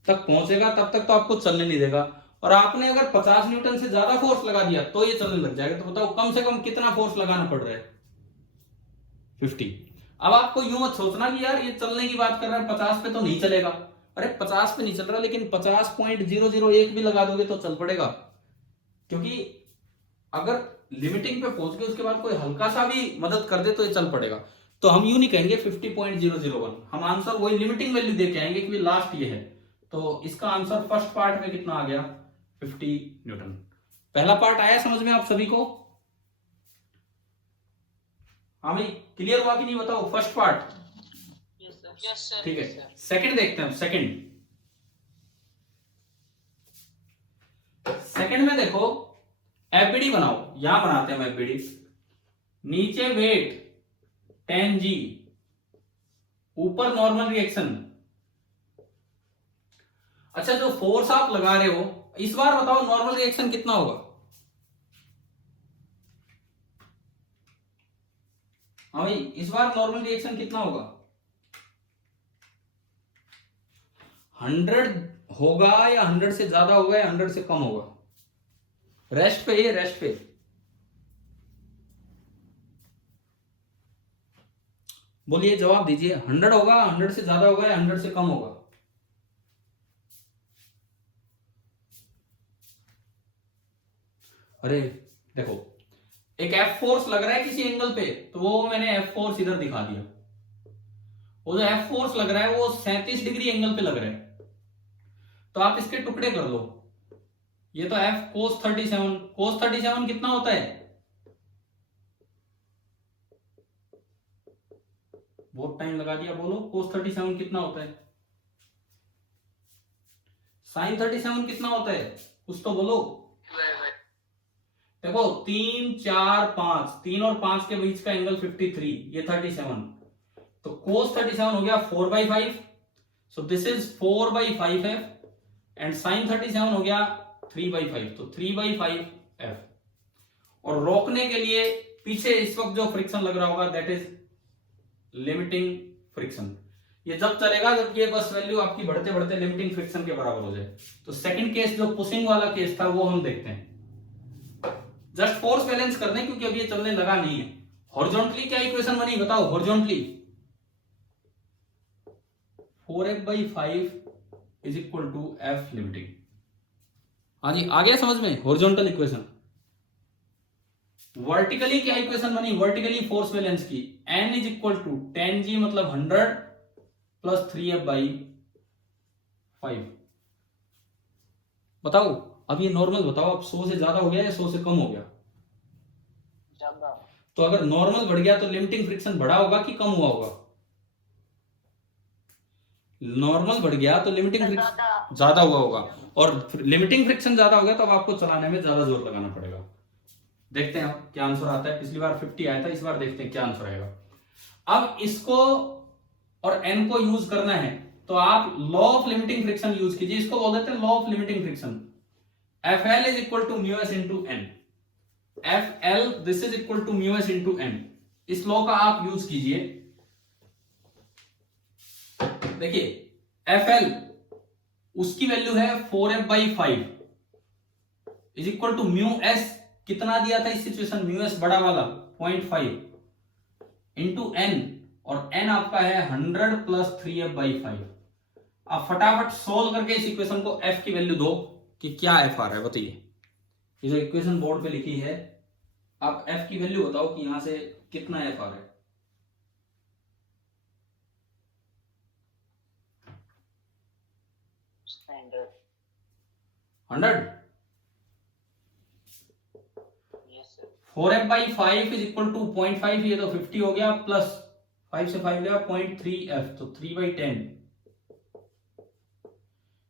तक पहुंचेगा तब तक तो आपको चलने नहीं देगा, और आपने अगर 50 न्यूटन से ज्यादा फोर्स लगा दिया तो ये चलने लग जाएगा। तो बताओ कम से कम कितना फोर्स लगाना पड़ रहा है? 50। अब आपको यूं मत सोचना कि यार ये चलने की बात कर रहा है, 50 पे तो नहीं चलेगा। अरे 50 पे नहीं चल रहा, लेकिन 50.001 भी लगा दोगे तो चल पड़ेगा, क्योंकि अगर लिमिटिंग पे पहुंच गए उसके बाद कोई हल्का सा भी मदद कर दे तो ये चल पड़ेगा। तो हम यूं नहीं कहेंगे 50.001, हम आंसर वही लिमिटिंग वैल्यू दे के आएंगे कि लास्ट ये है। तो इसका आंसर फर्स्ट पार्ट में कितना आ गया? 50 न्यूटन। पहला पार्ट आया समझ में आप सभी को? हाँ भाई क्लियर हुआ कि नहीं बताओ? First part yes sir. ठीक है। सेकंड देखते हैं। सेकंड में देखो एफबीडी बनाओ। यहां बनाते हैं एफबीडी। नीचे वेट 10 जी, ऊपर नॉर्मल रिएक्शन। अच्छा, जो फोर्स आप लगा रहे हो इस बार बताओ नॉर्मल रिएक्शन कितना होगा? हाँ भाई इस बार नॉर्मल रिएक्शन कितना होगा? 100 होगा या 100 से ज्यादा होगा या 100 से कम होगा? रेस्ट पे ही, रेस्ट पे बोलिए, जवाब दीजिए। 100 होगा, 100 से ज्यादा होगा या 100 से कम होगा? अरे देखो, एक एफ फोर्स लग रहा है किसी एंगल पे, तो वो मैंने एफ फोर्स इधर दिखा दिया। वो जो एफ फोर्स लग रहा है वो 37 डिग्री एंगल पे लग रहा है, तो आप इसके टुकड़े कर लो। ये तो एफ कोस 37, कोस 37 कितना होता है? बहुत टाइम लगा दिया, बोलो कोस 37 कितना होता है? साइन 37 कितना होता है? कुछ तो बोलो। देखो 3 4 5, 3 और 5 के बीच का एंगल 53, ये 37, तो कोस 37 हो गया 4/5, so this is 4/5 F, and sine 37 हो गया 3/5, तो 3/5 एफ। और रोकने के लिए पीछे इस वक्त जो फ्रिक्शन लग रहा होगा दैट इज लिमिटिंग फ्रिक्शन। ये जब चलेगा जब ये बस वैल्यू आपकी बढ़ते बढ़ते लिमिटिंग फ्रिक्शन के बराबर हो जाए। तो सेकंड केस जो पुशिंग वाला केस था वो हम देखते हैं। जस्ट फोर्स बैलेंस करने, क्योंकि अभी ये चलने लगा नहीं है। हॉरिजॉन्टली क्या इक्वेशन बनी बताओ? Horizontally 4f/5 is equal to F limiting. हाँ जी, आ गया समझ में हॉरिजॉन्टल इक्वेशन। वर्टिकली क्या इक्वेशन बनी? वर्टिकली फोर्स बैलेंस की, n is equal to 10g मतलब 100 प्लस 3f/5। बताओ अब ये नॉर्मल बताओ, अब 100 से ज्यादा हो गया या 100 से कम हो गया? ज्यादा। तो अगर नॉर्मल बढ़ गया तो लिमिटिंग फ्रिक्शन बढ़ा होगा कि कम हुआ होगा? नॉर्मल बढ़ गया तो लिमिटिंग फ्रिक्शन ज्यादा हुआ होगा, और लिमिटिंग फ्रिक्शन ज्यादा हो गया तो अब आपको चलाने में ज्यादा जोर लगाना पड़ेगा। देखते हैं अब क्या आंसर आता है। पिछली बार 50 आया था, इस बार देखते हैं क्या आंसर आएगा। अब इसको और n को यूज करना है तो आप law of limiting friction use कीजिए। इसको बोल देते हैं law of limiting friction. FL is equal to mu S into N. FL this is equal to mu S into N. इस लॉ का आप यूज कीजिए। देखिए FL उसकी वैल्यू है 4f/5 is equal to mu S, कितना दिया था इस सिचुएशन? म्यू एस बड़ा वाला 0.5 इंटू एन, और n आपका है 100 प्लस 3f/5। आप फटाफट सोल्व करके इस इक्वेशन को f की वैल्यू दो कि क्या f आ रहा है, बताइए। ये जो इक्वेशन बोर्ड पे लिखी है, आप f की वैल्यू बताओ कि यहां से कितना f आ रहा है। 100। 4f/5 इज इक्वल टू 0.5, ये तो 50 हो गया, प्लस 5 से 5 गया 0.3f, तो 3/10।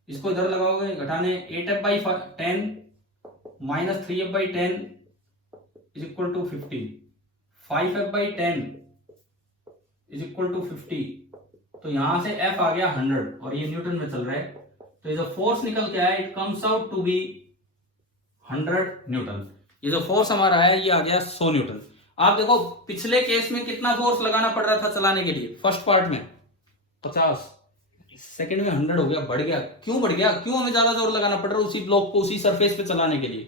इसको इधर लगाओगे घटाने, 8f/10 minus 3f/10 is equal to 50, 5f/10 is equal to 50, तो यहां से f आ गया 100 और ये न्यूटन में चल रहा है, तो ये जो फोर्स निकल के आया it comes out to be 100 newton. ये जो फोर्स हमारा है ये आ गया 100 न्यूटन। आप देखो पिछले केस में कितना फोर्स लगाना पड़ रहा था चलाने के लिए? फर्स्ट पार्ट में 50, सेकंड में 100 हो गया, बढ़ गया। क्यों बढ़ गया? क्यों हमें ज्यादा जोर लगाना पड़ रहा है उसी ब्लॉक को उसी सरफेस पे चलाने के लिए?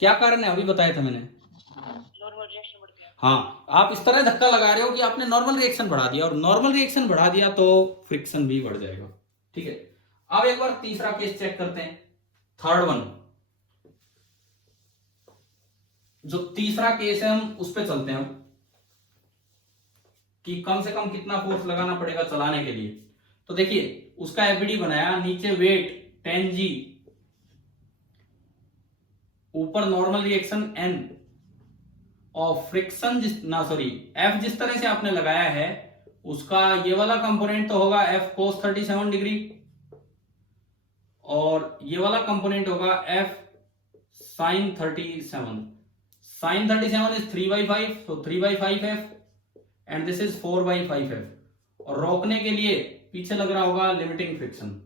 क्या कारण है? अभी बताया था मैंने। नॉर्मल रिएक्शन बढ़ गया। हाँ, आप इस तरह धक्का लगा रहे हो कि आपने नॉर्मल रिएक्शन बढ़ा दिया, और नॉर्मल रिएक्शन बढ़ा दिया तो फ्रिक्शन भी बढ़ जाएगा। ठीक है, अब एक बार तीसरा केस चेक करते हैं, थर्ड वन। जो तीसरा केस है हम उस पर चलते हैं कि कम से कम कितना फोर्स लगाना पड़ेगा चलाने के लिए। तो देखिए उसका एफबीडी बनाया, नीचे वेट 10g, ऊपर नॉर्मल रिएक्शन n, और फ्रिक्शन f जिस तरह से आपने लगाया है उसका ये वाला कंपोनेंट तो होगा f cos 37 डिग्री, और ये वाला कंपोनेंट होगा f sin 37। sin 37 is 3/5, so 3/5f and this is 4/5f। और रोकने के लिए पीछे लग रहा होगा लिमिटिंग फ्रिक्शन।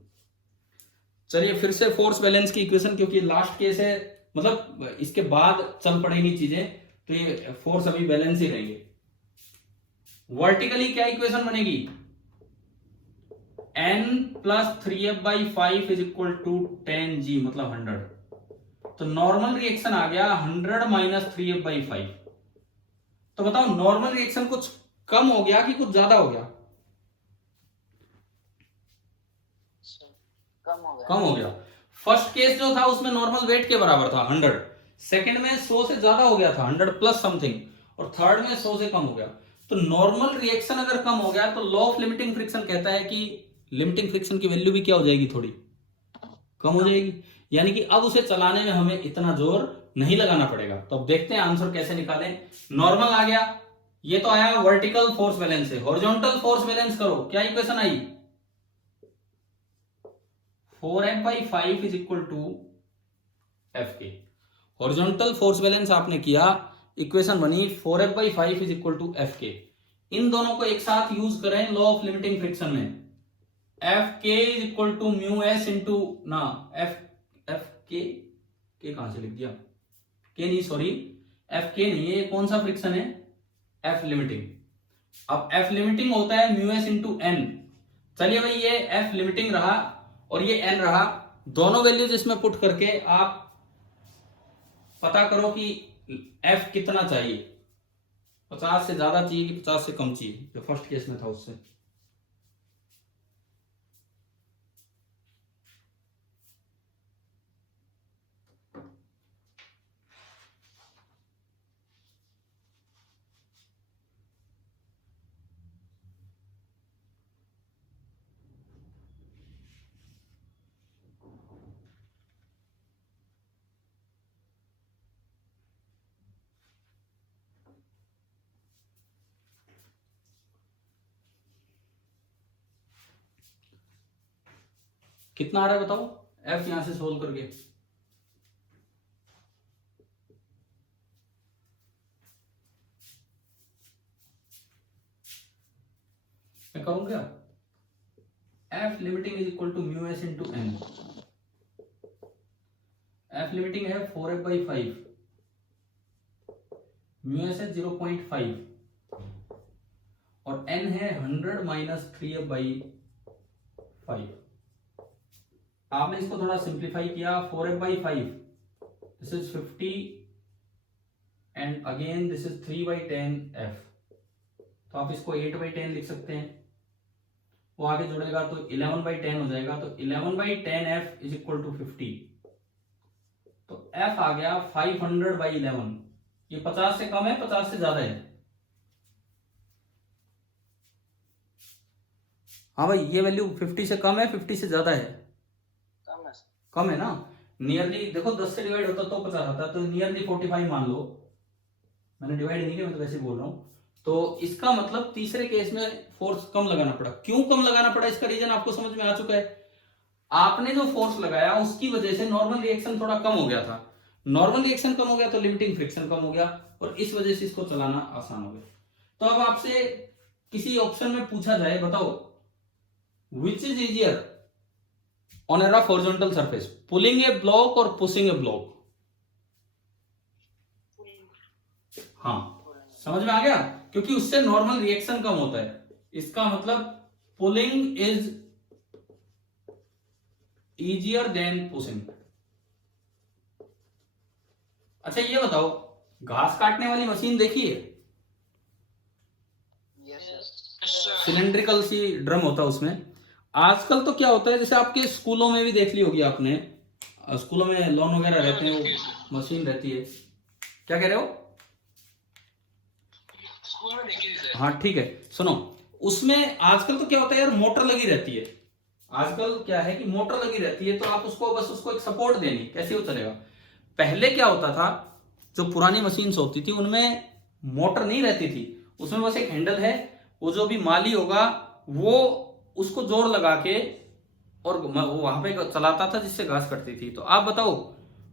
चलिए फिर से फोर्स बैलेंस की इक्वेशन, क्योंकि लास्ट केस है, मतलब इसके बाद चल पड़ेंगी चीजें, तो ये फोर्स अभी बैलेंस ही रहेंगे। वर्टिकली क्या इक्वेशन बनेगी? n plus 3f/5 is equal to 10g मतलब 100। तो नॉर्मल रिएक्शन आ गया 100 माइनस 3f/5। तो बताओ नॉर्मल रिएक्शन कुछ कम हो गया कि कुछ ज्यादा हो गया? कम हो गया। फर्स्ट केस जो था उसमें नॉर्मल वेट के बराबर था 100, सेकंड में 100 से ज्यादा हो गया था 100 प्लस समथिंग, और थर्ड में 100 से कम हो गया। तो नॉर्मल रिएक्शन अगर कम हो गया तो लॉ ऑफ लिमिटिंग फ्रिक्शन कहता है कि लिमिटिंग फ्रिक्शन की वैल्यू भी क्या हो जाएगी, थोड़ी कम हो जाएगी, यानी कि अब उसे चलाने में हमें इतना जोर नहीं लगाना पड़ेगा। तो अब देखते हैं आंसर कैसे निकालें। नॉर्मल आ गया, ये तो आया वर्टिकल फोर्स बैलेंस से। हॉरिजॉन्टल फोर्स बैलेंस करो, क्या इक्वेशन आई? 4F/5 is equal to Fk। Horizontal force balance आपने किया, इक्वेशन बनी 4F/5 is equal to Fk। इन दोनों को एक साथ यूज करें लॉ ऑफ लिमिटिंग फ्रिक्शन में। Fk is equal to mu S into ना Fk कहां से लिख दिया, के नहीं, सॉरी Fk नहीं है, ये कौन सा फ्रिक्शन है? F limiting. अब F लिमिटिंग होता है म्यू एस इंटू एन। चलिए भाई, ये F लिमिटिंग रहा और ये n रहा, दोनों वैल्यूज इसमें पुट करके आप पता करो कि F कितना चाहिए, 50 से ज्यादा चाहिए कि 50 से कम चाहिए, जो फर्स्ट केस में था उससे। कितना आ रहा है बताओ, F यहां से सोल्व करके। मैं करूं क्या? F limiting is equal to mu S into N. F limiting है 4F/5, म्यू एस है 0.5 और n है 100 माइनस 3F/5। आपने इसको थोड़ा सिंप्लीफाई किया, 4F/5 this is 50 and again this is 3/10F, तो आप इसको 8/10 लिख सकते हैं। वो आगे जोड़ेगा तो 11/10 हो जाएगा, तो 11/10F इज इक्वल टू 50। तो F आ गया 500/11। ये 50 से कम है, 50 से ज्यादा है? हाँ भाई, ये वैल्यू 50 से कम है, 50 से ज्यादा है? कम है ना। नियरली देखो 10 से डिवाइड होता तो 50 आता, तो नियरली 45 मान लो। मैंने डिवाइड नहीं किया, मैं तो वैसे बोल रहा हूं। तो इसका मतलब तीसरे केस में फोर्स कम लगाना पड़ा। क्यों कम लगाना पड़ा, इसका रीजन आपको समझ में आ चुका है। आपने जो फोर्स लगाया उसकी वजह से नॉर्मल रिएक्शन थोड़ा कम हो गया था। नॉर्मल रिएक्शन कम हो गया तो लिमिटिंग फ्रिक्शन कम हो गया, और इस वजह से इसको चलाना आसान हो गया। तो अब आपसे किसी ऑप्शन में पूछा जाए, बताओ which is easier on a rough horizontal surface, pulling a block or pushing a block? हाँ, समझ में आ गया, क्योंकि उससे नॉर्मल रिएक्शन कम होता है। इसका मतलब pulling is easier than pushing. अच्छा ये बताओ, घास काटने वाली मशीन देखी है? सिलेंड्रिकल सी ड्रम होता है उसमें। आजकल तो क्या होता है, जैसे आपके स्कूलों में भी देख ली होगी आपने, स्कूलों में लॉन वगैरह रहते हैं, वो मशीन रहती है। क्या कह रहे हो? स्कूल में देखी है। हाँ ठीक है, सुनो, उसमें आजकल तो क्या होता है यार, मोटर लगी रहती है। आजकल क्या है कि मोटर लगी रहती है, तो आप उसको बस उसको एक सपोर्ट देनी, कैसे वो चलेगा। पहले क्या होता था, जो पुरानी मशीन्स होती थी उनमें मोटर नहीं रहती थी, उसमें बस एक हैंडल है, वो जो भी माली होगा वो उसको जोर लगा के और वो वहां पे चलाता था, जिससे घास कटती थी। तो आप बताओ,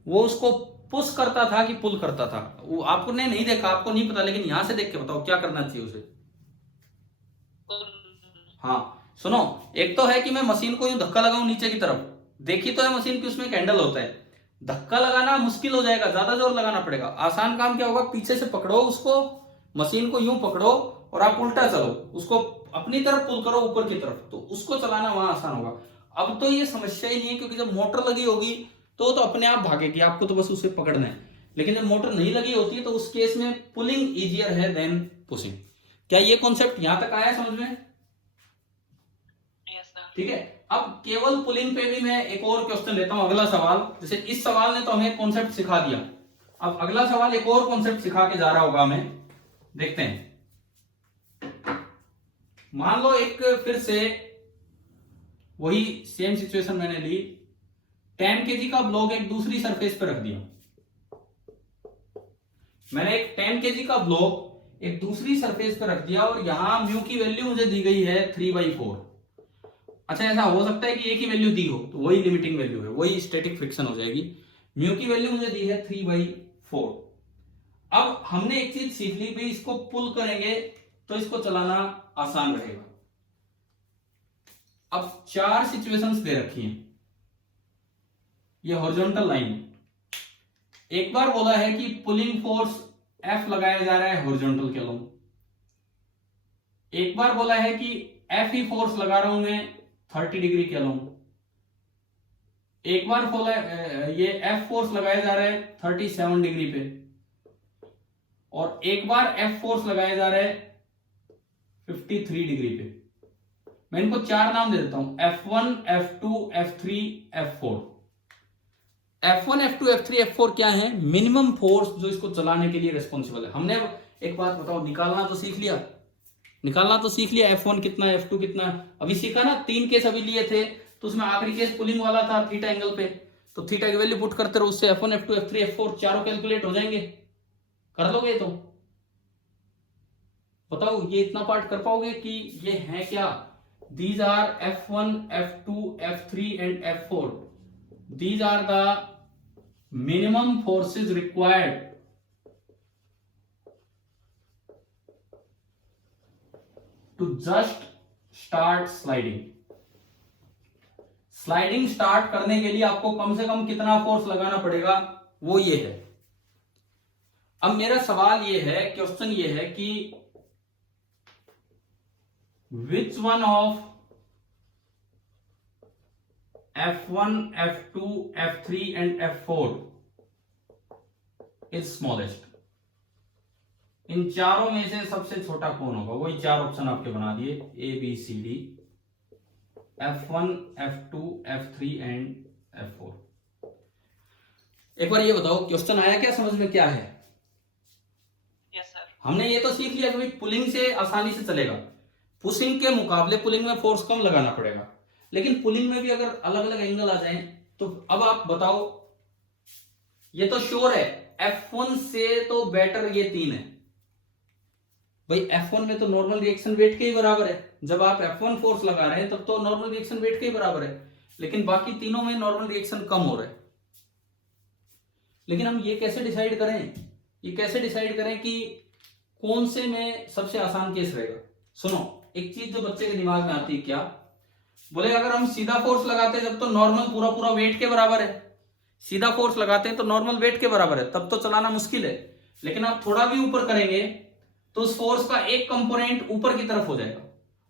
वो उसको पुश करता था कि पुल करता था? वो आपने नहीं देखा, आपको नहीं पता, लेकिन यहां से देख के बताओ क्या करना चाहिए उसे। हाँ सुनो, एक तो है कि मैं मशीन को यूं धक्का लगाऊं नीचे की तरफ, देखी तो है मशीन की, उसमें एक हैंडल होता है। धक्का लगाना मुश्किल हो जाएगा, ज्यादा जोर लगाना पड़ेगा। आसान काम क्या होगा, पीछे से पकड़ो उसको, मशीन को यूं पकड़ो और आप उल्टा चलो, उसको अपनी तरफ पुल करो ऊपर की तरफ, तो उसको चलाना वहां आसान होगा। अब तो ये समस्या ही नहीं है, क्योंकि जब मोटर लगी होगी तो अपने आप भागेगी, आपको तो बस उसे पकड़ना है। लेकिन जब मोटर नहीं लगी होती है तो उस केस में पुलिंग इजियर है देन पुशिंग। क्या ये कॉन्सेप्ट यहां तक आया समझ में? Yes, sir. ठीक है। अब केवल पुलिंग पे भी मैं एक और क्वेश्चन लेता हूं, अगला सवाल। जैसे इस सवाल ने तो हमें कॉन्सेप्ट सिखा दिया, अब अगला सवाल एक और कॉन्सेप्ट सिखा के जा रहा होगा हमें, देखते हैं। मान लो एक फिर से वही सेम सिचुएशन मैंने ली, 10 kg का ब्लॉक एक दूसरी सरफेस पे रख दिया। मैंने एक 10 kg का ब्लॉक एक दूसरी सरफेस पे रख दिया और यहां म्यू की वैल्यू मुझे दी गई है 3/4। अच्छा, ऐसा हो सकता है कि एक ही वैल्यू दी हो तो वही लिमिटिंग वैल्यू है, वही स्टैटिक फ्रिक्शन हो जाएगी। म्यू की वैल्यू मुझे दी है 3/4। अब हमने एक चीज सीख ली भाई, इसको पुल करेंगे तो इसको चलाना आसान रहेगा। अब 4 सिचुएशंस दे रखी हैं, ये हॉरिजॉन्टल लाइन। एक बार बोला है कि पुलिंग फोर्स F लगाया जा रहा है हॉरिजॉन्टल के अलोंग। एक बार बोला है कि F ही फोर्स लगा रहा हूं मैं 30 डिग्री के अलोंग। एक बार बोला ये F फोर्स लगाया जा रहा है 37 डिग्री पे, और एक बार F फोर्स लगाया जा रहा है 53 डिग्री पे। मैं इनको 4 नाम दे देता हूं, F1, F2, F3, F4। F1, F2, F3, F4 क्या है? मिनिमम फोर्स जो इसको चलाने के लिए रिस्पॉन्सिबल है। हमने अब एक बात बताओ, निकालना तो सीख लिया, F1 कितना है, F2 कितना है, अभी सीखा ना। 3 केस अभी लिए थे, तो उसमें आखिरी केस पुलिंग वाला था थीटा एंगल पे, तो थीटा की वैल्यू पुट करते रहो, उससे F1, F2, F3, F4 चारों कैलकुलेट हो जाएंगे। कर लोगे? तो बताओ ये इतना पार्ट कर पाओगे कि ये है क्या? These are F1, F2, F3 and F4. These are the minimum forces required to just start sliding. Sliding start करने के लिए आपको कम से कम कितना फोर्स लगाना पड़ेगा, वो ये है। अब मेरा सवाल ये है, क्वेश्चन ये है कि which one of F1, F2, F3 and F4 is smallest? इन चारों में से सबसे छोटा कौन होगा? वही 4 ऑप्शन आपके बना दिए, A, B, C, D, F1, F2, F3 and F4। एक बार ये बताओ क्वेश्चन आया क्या समझ में? क्या है? Yes, sir. हमने ये तो सीख लिया कि भाई पुलिंग से आसानी से चलेगा, पुशिंग के मुकाबले पुलिंग में फोर्स कम लगाना पड़ेगा, लेकिन पुलिंग में भी अगर अलग अलग एंगल आ जाए तो अब आप बताओ, ये तो श्योर है F1 से तो बेटर ये 3 है भाई। F1 में तो नॉर्मल रिएक्शन वेट के ही बराबर है, जब आप F1 फोर्स लगा रहे हैं तब तो नॉर्मल रिएक्शन वेट के ही बराबर है, लेकिन बाकी तीनों में नॉर्मल रिएक्शन कम हो रहा है। लेकिन हम ये कैसे डिसाइड करें कि कौन से में सबसे आसान केस रहेगा? सुनो, एक चीज जो बच्चे के दिमाग में आती है, क्या बोले, अगर हम सीधा फोर्स लगाते हैं जब तो नॉर्मल पूरा वेट के बराबर है, सीधा फोर्स लगाते हैं तो नॉर्मल वेट के बराबर है, तब तो चलाना मुश्किल है। लेकिन आप थोड़ा भी ऊपर करेंगे तो उस फोर्स का एक कंपोनेंट ऊपर की तरफ हो जाएगा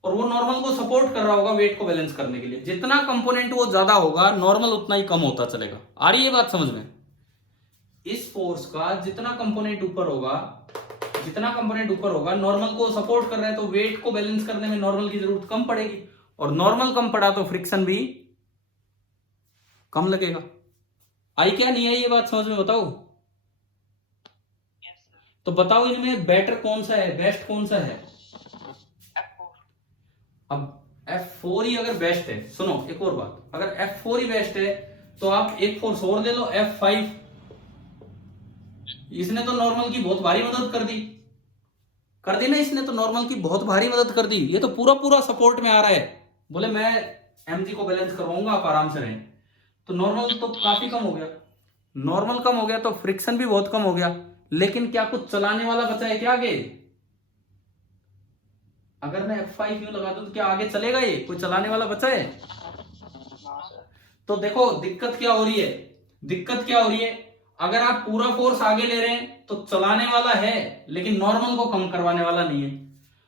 और वो नॉर्मल को सपोर्ट कर रहा होगा वेट को बैलेंस करने के लिए। जितना कंपोनेंट वो ज्यादा होगा नॉर्मल उतना ही कम होता चलेगा। आ रही है बात समझ में? इस फोर्स का जितना कंपोनेंट ऊपर होगा नॉर्मल को सपोर्ट कर रहा है, तो वेट को बैलेंस करने में नॉर्मल की जरूरत कम पड़ेगी, और नॉर्मल कम पड़ा तो फ्रिक्शन भी कम लगेगा। आई क्या नहीं आई ये बात समझ में? बताओ। Yes, sir. तो बताओ इनमें बेटर कौन सा है, बेस्ट कौन सा है? F4. अब F4 ही अगर बेस्ट है, सुनो एक और बात, अगर F4 ही बेस्ट है तो आप एक फोर्स और ले लो, F5। इसने तो नॉर्मल की बहुत भारी मदद कर दी ना, इसने तो नॉर्मल की बहुत भारी मदद कर दी। ये तो पूरा सपोर्ट में आ रहा है, बोले मैं mg को बैलेंस करवाऊंगा, आप आराम से रहें। तो नॉर्मल तो काफी कम हो गया, नॉर्मल कम हो गया तो फ्रिक्शन भी बहुत कम हो गया, लेकिन क्या कुछ चलाने वाला बचा है क्या आगे? अगर मैं F5 यूं लगा दूं तो क्या आगे चलेगा? ये कोई चलाने वाला बचा है? तो देखो दिक्कत क्या हो रही है, अगर आप पूरा फोर्स आगे ले रहे हैं तो चलाने वाला है लेकिन नॉर्मल को कम करवाने वाला नहीं है।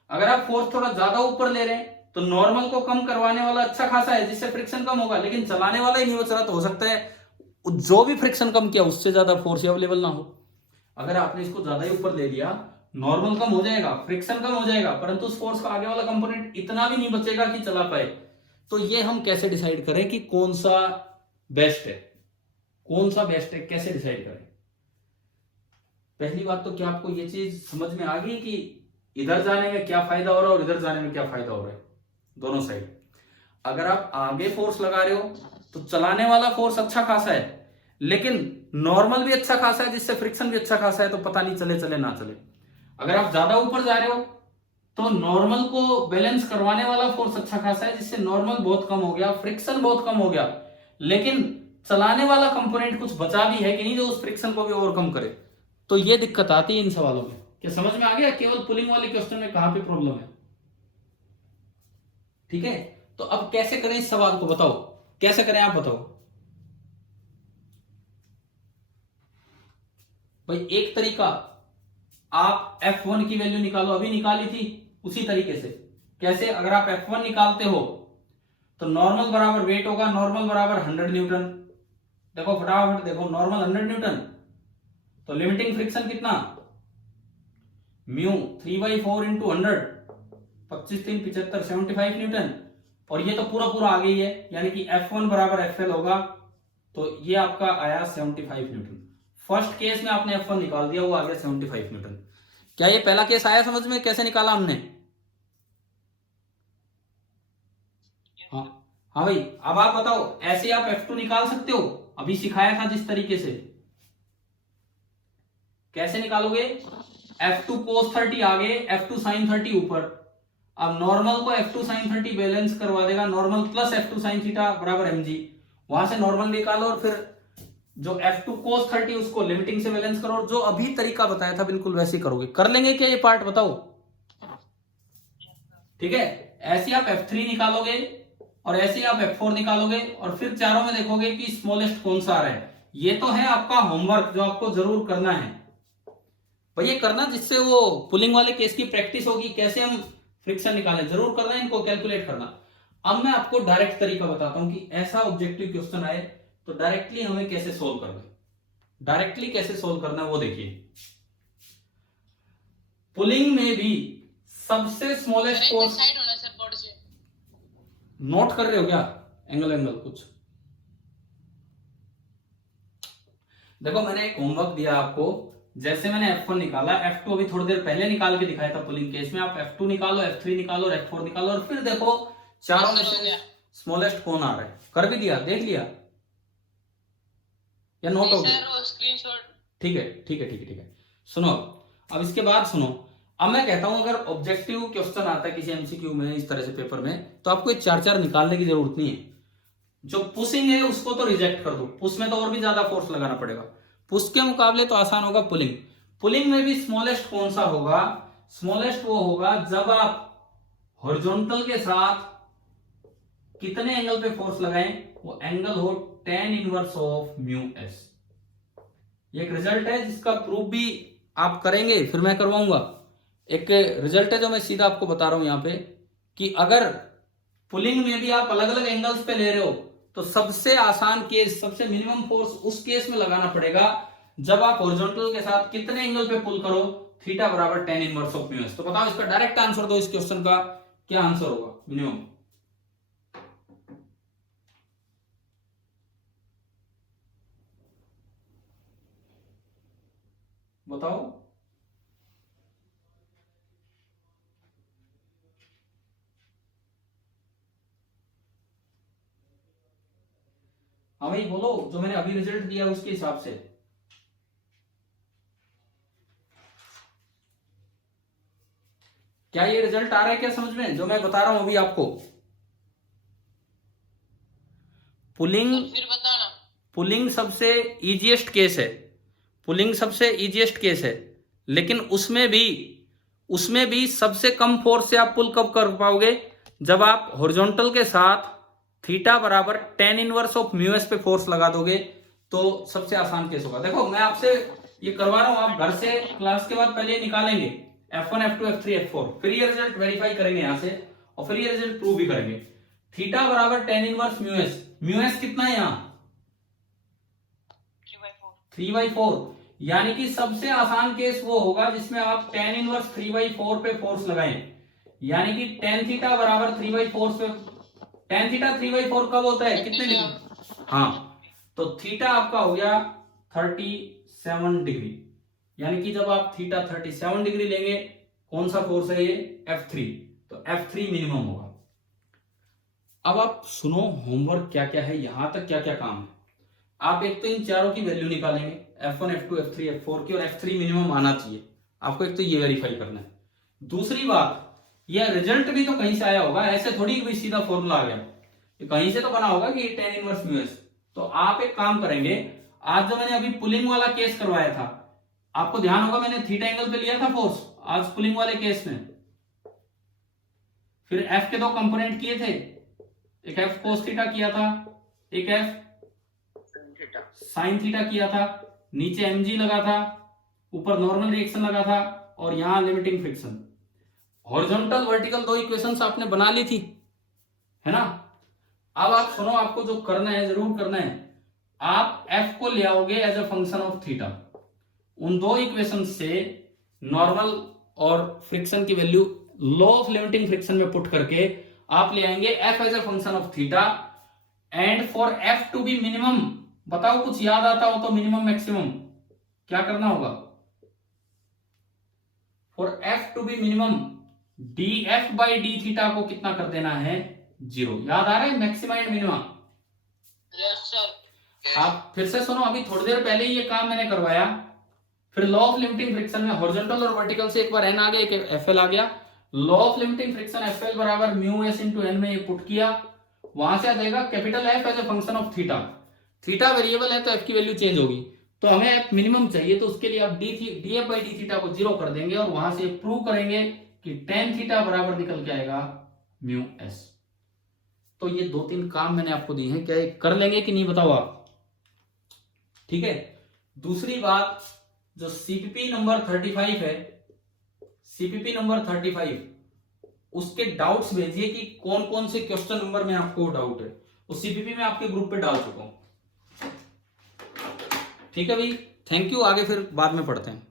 अगर आप फोर्स थोड़ा ज्यादा ऊपर ले रहे हैं तो नॉर्मल को कम करवाने वाला अच्छा खासा है जिससे फ्रिक्शन कम होगा, लेकिन चलाने वाला ही नहीं बच रहा, तो हो सकता है जो भी फ्रिक्शन कम किया उससे ज्यादा फोर्स अवेलेबल ना हो। अगर आपने इसको ज्यादा ही ऊपर ले लिया नॉर्मल कम हो जाएगा, फ्रिक्शन कम हो जाएगा, परंतु उस फोर्स का आगे वाला कंपोनेंट इतना भी नहीं बचेगा कि चला पाए। तो ये हम कैसे डिसाइड करें कि कौन सा बेस्ट है, कौन सा बेस्ट है, कैसे डिसाइड करें? पहली बात तो क्या आपको ये चीज समझ में आ गई कि इधर जाने में क्या फायदा हो रहा है और इधर जाने में क्या फायदा हो रहा है, दोनों साइड। अगर आप आगे फोर्स लगा रहे हो तो चलाने वाला फोर्स अच्छा खासा है, लेकिन नॉर्मल भी अच्छा खासा है जिससे फ्रिक्शन भी अच्छा खासा है, तो पता नहीं चले चले ना चले। अगर आप ज्यादा ऊपर जा रहे हो तो नॉर्मल को बैलेंस करवाने वाला फोर्स अच्छा खासा है जिससे नॉर्मल बहुत कम हो गया, फ्रिक्शन बहुत कम हो गया, लेकिन चलाने वाला कंपोनेंट कुछ बचा भी है कि नहीं जो उस फ्रिक्शन को भी ओवरकम करे। तो ये दिक्कत आती है इन सवालों में। क्या समझ में आ गया केवल पुलिंग वाले क्वेश्चन में कहां पे प्रॉब्लम है? ठीक है, तो अब कैसे करें इस सवाल को, बताओ कैसे करें, आप बताओ भाई। एक तरीका, आप F1 की वैल्यू निकालो, अभी निकाली थी उसी तरीके से। कैसे? अगर आप F1 निकालते हो तो नॉर्मल बराबर वेट होगा, नॉर्मल बराबर 100 न्यूटन। देखो फटाफट देखो, नॉर्मल 100 न्यूटन, तो लिमिटिंग फ्रिक्शन कितना, म्यू 3/4 इंटू 100, 25 3 75 75 न्यूटन। और ये तो पूरा पूरा आ गई है, यानी कि F1 बराबर FL होगा, तो ये आपका आया 75 न्यूटन। फर्स्ट केस में आपने F1 निकाल दिया, वो आ गया 75 न्यूटन। क्या ये पहला केस आया समझ में, कैसे निकाला हमने? हाँ हाँ भाई, अब आप बताओ, ऐसे आप F2 निकाल सकते हो? अभी सिखाया था जिस तरीके से। कैसे निकालोगे? F2 cos 30 आगे, F2 sin 30 ऊपर। अब नॉर्मल को F2 sin 30 बैलेंस करवा देगा, normal plus F2 sin theta बराबर mg। वहां से नॉर्मल निकालो और फिर जो F2 cos 30 उसको लिमिटिंग से बैलेंस करो, और जो अभी तरीका बताया था बिल्कुल वैसे ही करोगे। कर लेंगे क्या ये पार्ट, बताओ? ठीक है, ऐसे आप F3 निकालोगे और ऐसे आप F4 निकालोगे, और फिर चारों में देखोगे कि स्मॉलेस्ट कौन सा आ रहा है। ये तो है आपका होमवर्क जो आपको जरूर करना है भाई, ये करना जिससे वो पुलिंग वाले केस की प्रैक्टिस होगी, कैसे हम फ्रिक्शन निकालें, जरूर करना है इनको, कैलकुलेट करना। अब मैं आपको डायरेक्ट तरीका बताता हूं कि ऐसा ऑब्जेक्टिव क्वेश्चन आए तो डायरेक्टली हमें कैसे सोल्व करना है। डायरेक्टली कैसे सोल्व करना है वो देखिए। पुलिंग में भी सबसे स्मॉलेस्ट फोर्स, नोट कर रहे हो क्या? एंगल कुछ देखो, मैंने एक होमवर्क दिया आपको। जैसे मैंने F1 निकाला, F2 अभी थोड़ी देर पहले निकाल के दिखाया था पुलिंग केस में। आप F2 निकालो, F3 निकालो और F4 निकालो, और फिर देखो चारों में से स्मॉलेस्ट कौन आ रहा है। कर भी दिया, देख लिया या नोट हो गया? ठीक है ठीक है ठीक है ठीक है। सुनो, अब इसके बाद सुनो, अब मैं कहता हूं अगर ऑब्जेक्टिव क्वेश्चन आता है किसी MCQ में इस तरह से पेपर में, तो आपको 4-4 निकालने की जरूरत नहीं है। जो पुशिंग है उसको तो रिजेक्ट कर दो, पुश में तो और भी ज्यादा फोर्स लगाना पड़ेगा। पुश के मुकाबले तो आसान होगा पुलिंग। पुलिंग में भी स्मॉलेस्ट कौन सा होगा? स्मॉलेस्ट वो होगा जब आप हॉरिजॉन्टल के साथ कितने एंगल पे फोर्स लगाएं, वो एंगल हो tan inverse of mu S. ये एक रिजल्ट है जिसका प्रूफ भी आप करेंगे, फिर मैं करवाऊंगा। एक रिजल्ट है जो मैं सीधा आपको बता रहा हूं यहां पे, कि अगर पुलिंग में भी आप अलग अलग एंगल्स पे ले रहे हो तो सबसे आसान केस, सबसे मिनिमम फोर्स उस केस में लगाना पड़ेगा जब आप हॉरिजॉन्टल के साथ कितने एंगल पे पुल करो, थीटा बराबर tan inverse of mu S. तो बताओ इसका डायरेक्ट आंसर दो, इस क्वेश्चन का क्या आंसर होगा मिनिमम? बताओ। हाँ भाई बोलो, जो मैंने अभी रिजल्ट दिया उसके हिसाब से। क्या ये रिजल्ट आ रहा है क्या समझ में, जो मैं बता रहा हूं अभी आपको? पुलिंग, फिर बताना। पुलिंग सबसे इजीएस्ट केस है, पुलिंग सबसे इजीएस्ट केस है, लेकिन उसमें भी सबसे कम फोर्स से आप पुल कब कर पाओगे? जब आप हॉरिजॉन्टल के साथ थीटा बराबर tan inverse of mu S पे फोर्स लगा दोगे, तो सबसे आसान केस होगा। देखो मैं आपसे ये करवा रहा हूं, आप घर से क्लास के बाद पहले निकालेंगे F1 F2 F3 F4, फिर ये रिजल्ट वेरीफाई करेंगे यहां से, और फिर ये रिजल्ट प्रूव भी करेंगे। थीटा बराबर tan इनवर्स म्यू एस कितना है यहाँ? 3/4। 3/4। यानी कि सबसे आसान केस वो होगा जिसमें आप tan इनवर्स 3/4 पे फोर्स लगाएं, यानी कि tan थीटा बराबर 3/4 पे, tan थीटा 3/4 कब होता है, कितने डिग्री, हाँ, तो थीटा आपका हो गया 37 डिग्री, यानी कि जब आप थीटा 37 डिग्री लेंगे, कौन सा फोर्स है ये, F3, तो F3 मिनिमम होगा। अब आप सुनो होमवर्क क्या क्या है, यहां तक क्या क्या काम है। आप एक तो इन चारों की वैल्यू निकालेंगे, F1 F2 F3 F4 की, और F3 मिनिमम आना चाहिए आपको, एक तो ये वेरीफाई करना है। दूसरी बात, यह रिजल्ट भी तो कहीं से आया होगा, ऐसे थोड़ी कोई सीधा फॉर्मूला आ गया, ये कहीं से तो बना होगा कि tan इनवर्स म्यू एस। तो आप एक काम करेंगे, आज जो मैंने अभी पुलिंग वाला केस करवाया था, आपको ध्यान होगा मैंने थीटा एंगल पे लिया था फोर्स, आज पुलिंग वाले केस में, फिर F के दो कंपोनेंट किए थे, एक F कोस थीटा किया था, एक F साइन थीटा किया था, नीचे mg लगा था, ऊपर नॉर्मल रिएक्शन लगा था, और यहां लिमिटिंग फ्रिक्शन। हॉरिजॉन्टल वर्टिकल दो इक्वेशंस आपने बना ली थी, है ना। अब आप सुनो, आपको जो करना है, जरूर करना है, आप F को ले आओगे as a function of theta, उन दो इक्वेशन से नॉर्मल और फ्रिक्शन की value law of limiting friction में पुट करके आप ले आएंगे F as a function of theta, and for F to be minimum, बताओ कुछ याद आता हो तो, मिनिमम मैक्सिमम क्या करना होगा, for F to be minimum dF by D theta को कितना कर देना है, 0। याद आ रहा है maxima and minima? Yes sir. आप फिर से सुनो, अभी थोड़ी देर पहले ही ये काम मैंने करवाया, फिर लॉ ऑफ लिमिटिंग फ्रिक्शन में हॉरिजॉन्टल और वर्टिकल से एक बार n आ गया, एक FL आ गया, law of limiting friction FL बराबर म्यू एस इंटू एन में ये पुट किया, वहां से आ जाएगा capital F as a function of theta, theta variable है तो F की वैल्यू चेंज होगी, तो हमें F मिनिमम चाहिए, तो उसके लिए आप dF बाई डी थीटा को 0 कर देंगे, और वहां से प्रूव करेंगे कि tan थीटा बराबर निकल के आएगा म्यू एस। तो ये दो तीन काम मैंने आपको दिए हैं, क्या ये कर लेंगे कि नहीं बताओ आप, ठीक है। दूसरी बात, जो सीपीपी नंबर 35 है, सीपीपी नंबर 35, उसके डाउट्स भेजिए कि कौन कौन से क्वेश्चन नंबर में आपको डाउट है, उस सीपीपी में आपके ग्रुप पे डाल चुका हूं, ठीक है भाई। थैंक यू, आगे फिर बाद में पढ़ते हैं।